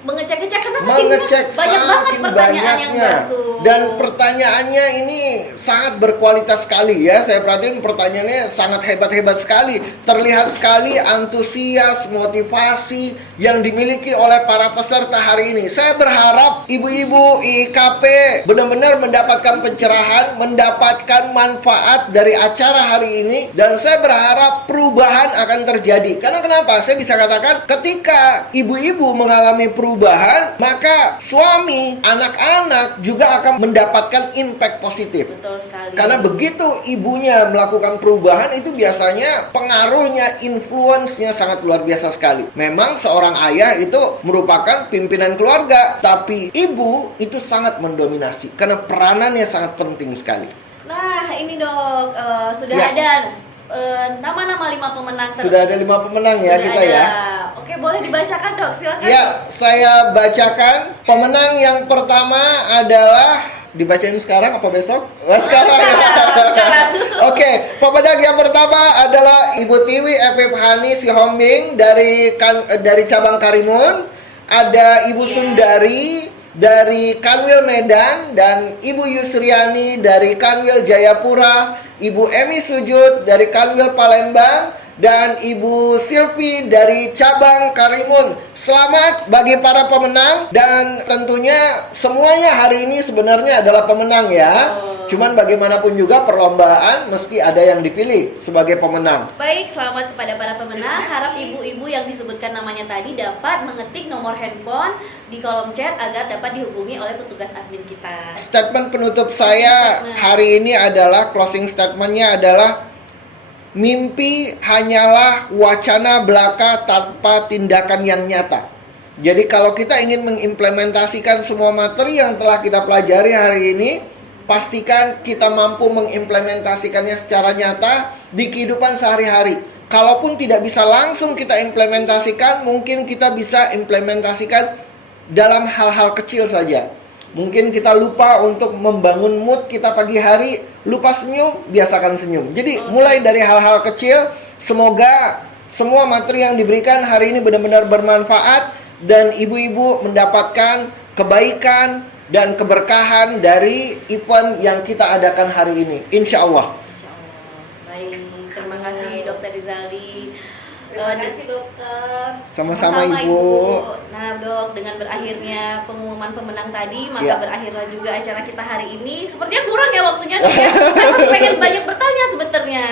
mengecek-ngecek karena mengecek banyak banget saking pertanyaan yang banyaknya. masuk. Dan pertanyaannya ini sangat berkualitas sekali ya. Saya perhatiin pertanyaannya sangat hebat-hebat sekali. Terlihat sekali antusias, motivasi yang dimiliki oleh para peserta hari ini. Saya berharap ibu-ibu IIKP benar-benar mendapatkan pencerahan, mendapatkan manfaat dari acara hari ini. Dan saya berharap perubahan akan terjadi. Karena kenapa? Saya bisa katakan ketika ibu-ibu mengalami perubahan, maka suami, anak-anak juga akan mendapatkan impact positif. Betul sekali. Karena begitu ibunya melakukan perubahan, itu biasanya pengaruhnya, influence-nya sangat luar biasa sekali. Memang seorang ayah itu merupakan pimpinan keluarga, tapi ibu itu sangat mendominasi karena peranannya sangat penting sekali. Nah, ini dok, sudah Ya. ada nama-nama 5 pemenang. Sudah ada 5 pemenang ya Sudah kita ada. ya. Oke, boleh dibacakan dok, silakan. Ya, saya bacakan. Pemenang yang pertama adalah, dibacain sekarang apa besok? Sekarang ya. Sekarang. Oke, pemenang yang pertama adalah Ibu Tiwi Epip Hani Sihombing dari cabang Karimun. Ada Ibu Sundari dari Kanwil Medan dan Ibu Yusriani dari Kanwil Jayapura, Ibu Emi Sujud dari Kanwil Palembang, dan Ibu Silvi dari cabang Karimun. Selamat bagi para pemenang, dan tentunya semuanya hari ini sebenarnya adalah pemenang ya. Cuman bagaimanapun juga perlombaan mesti ada yang dipilih sebagai pemenang. Baik, selamat kepada para pemenang. Harap ibu-ibu yang disebutkan namanya tadi dapat mengetik nomor handphone di kolom chat agar dapat dihubungi oleh petugas admin kita. Statement penutup saya hari ini adalah, closing statementnya adalah, mimpi hanyalah wacana belaka tanpa tindakan yang nyata. Jadi kalau kita ingin mengimplementasikan semua materi yang telah kita pelajari hari ini, pastikan kita mampu mengimplementasikannya secara nyata di kehidupan sehari-hari. Kalaupun tidak bisa langsung kita implementasikan, mungkin kita bisa implementasikan dalam hal-hal kecil saja. Mungkin kita lupa untuk membangun mood kita pagi hari, lupa senyum, biasakan senyum. Jadi mulai dari hal-hal kecil, semoga Semua materi yang diberikan hari ini benar-benar bermanfaat dan ibu-ibu mendapatkan kebaikan dan keberkahan dari event yang kita adakan hari ini. Insya Allah. Insya Allah. Baik, terima kasih Dokter Rizaldi. Terima kasih dokter. Sama-sama Ibu. Nah dok, dengan berakhirnya pengumuman pemenang tadi, maka Iya. berakhirlah juga acara kita hari ini. Sepertinya kurang ya waktunya dok ya. Saya masih pengen banyak bertanya sebenarnya.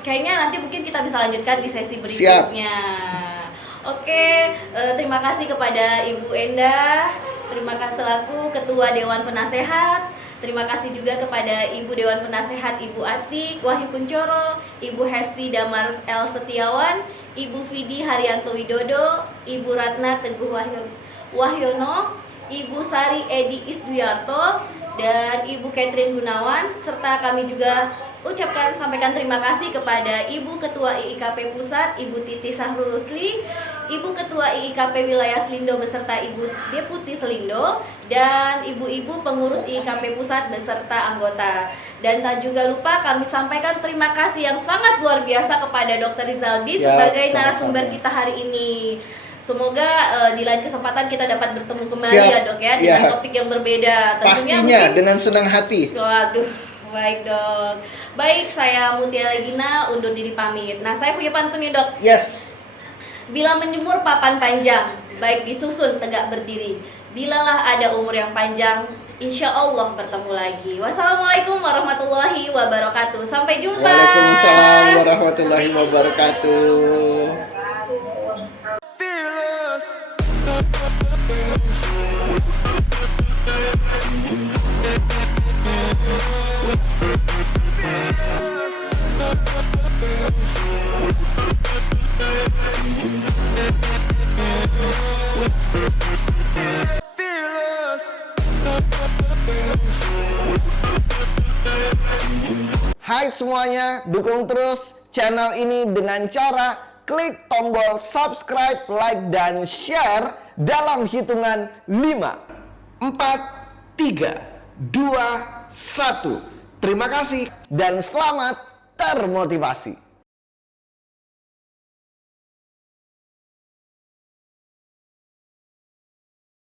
Kayaknya nanti mungkin kita bisa lanjutkan di sesi berikutnya. Oke, terima kasih kepada Ibu Endah. Terima kasih selaku Ketua Dewan Penasehat. Terima kasih juga kepada Ibu Dewan Penasehat Ibu Atik Wahyu Kuncoro, Ibu Hesti Damar L. Setiawan, Ibu Vidi Haryanto Widodo, Ibu Ratna Teguh Wahyono, Ibu Sari Edi Isduyarto, dan Ibu Catherine Gunawan, serta kami juga sampaikan terima kasih kepada Ibu Ketua IIKP Pusat, Ibu Titi Sahrul Rusli, Ibu Ketua IIKP Wilayah Selindo beserta Ibu Deputi Selindo, dan ibu-ibu pengurus IIKP Pusat beserta anggota. Dan tak juga lupa kami sampaikan terima kasih yang sangat luar biasa kepada Dr. Rizaldi sebagai narasumber kita hari ini. Semoga di lain kesempatan kita dapat bertemu kembali ya dok ya, dengan topik yang berbeda. Tentunya Pastinya dengan senang hati. Waduh. Baik dok. Baik, saya Mutia Legina undur diri pamit. Nah, saya punya pantun nih dok. Yes. Bila menjemur papan panjang, baik disusun tegak berdiri. Bilalah ada umur yang panjang, insya Allah bertemu lagi. Wassalamualaikum warahmatullahi wabarakatuh. Sampai jumpa. Waalaikumsalam warahmatullahi wabarakatuh. Hai semuanya, dukung terus channel ini dengan cara klik tombol subscribe, like, dan share dalam hitungan 5, 4, 3, 2, 1. Terima kasih dan selamat termotivasi.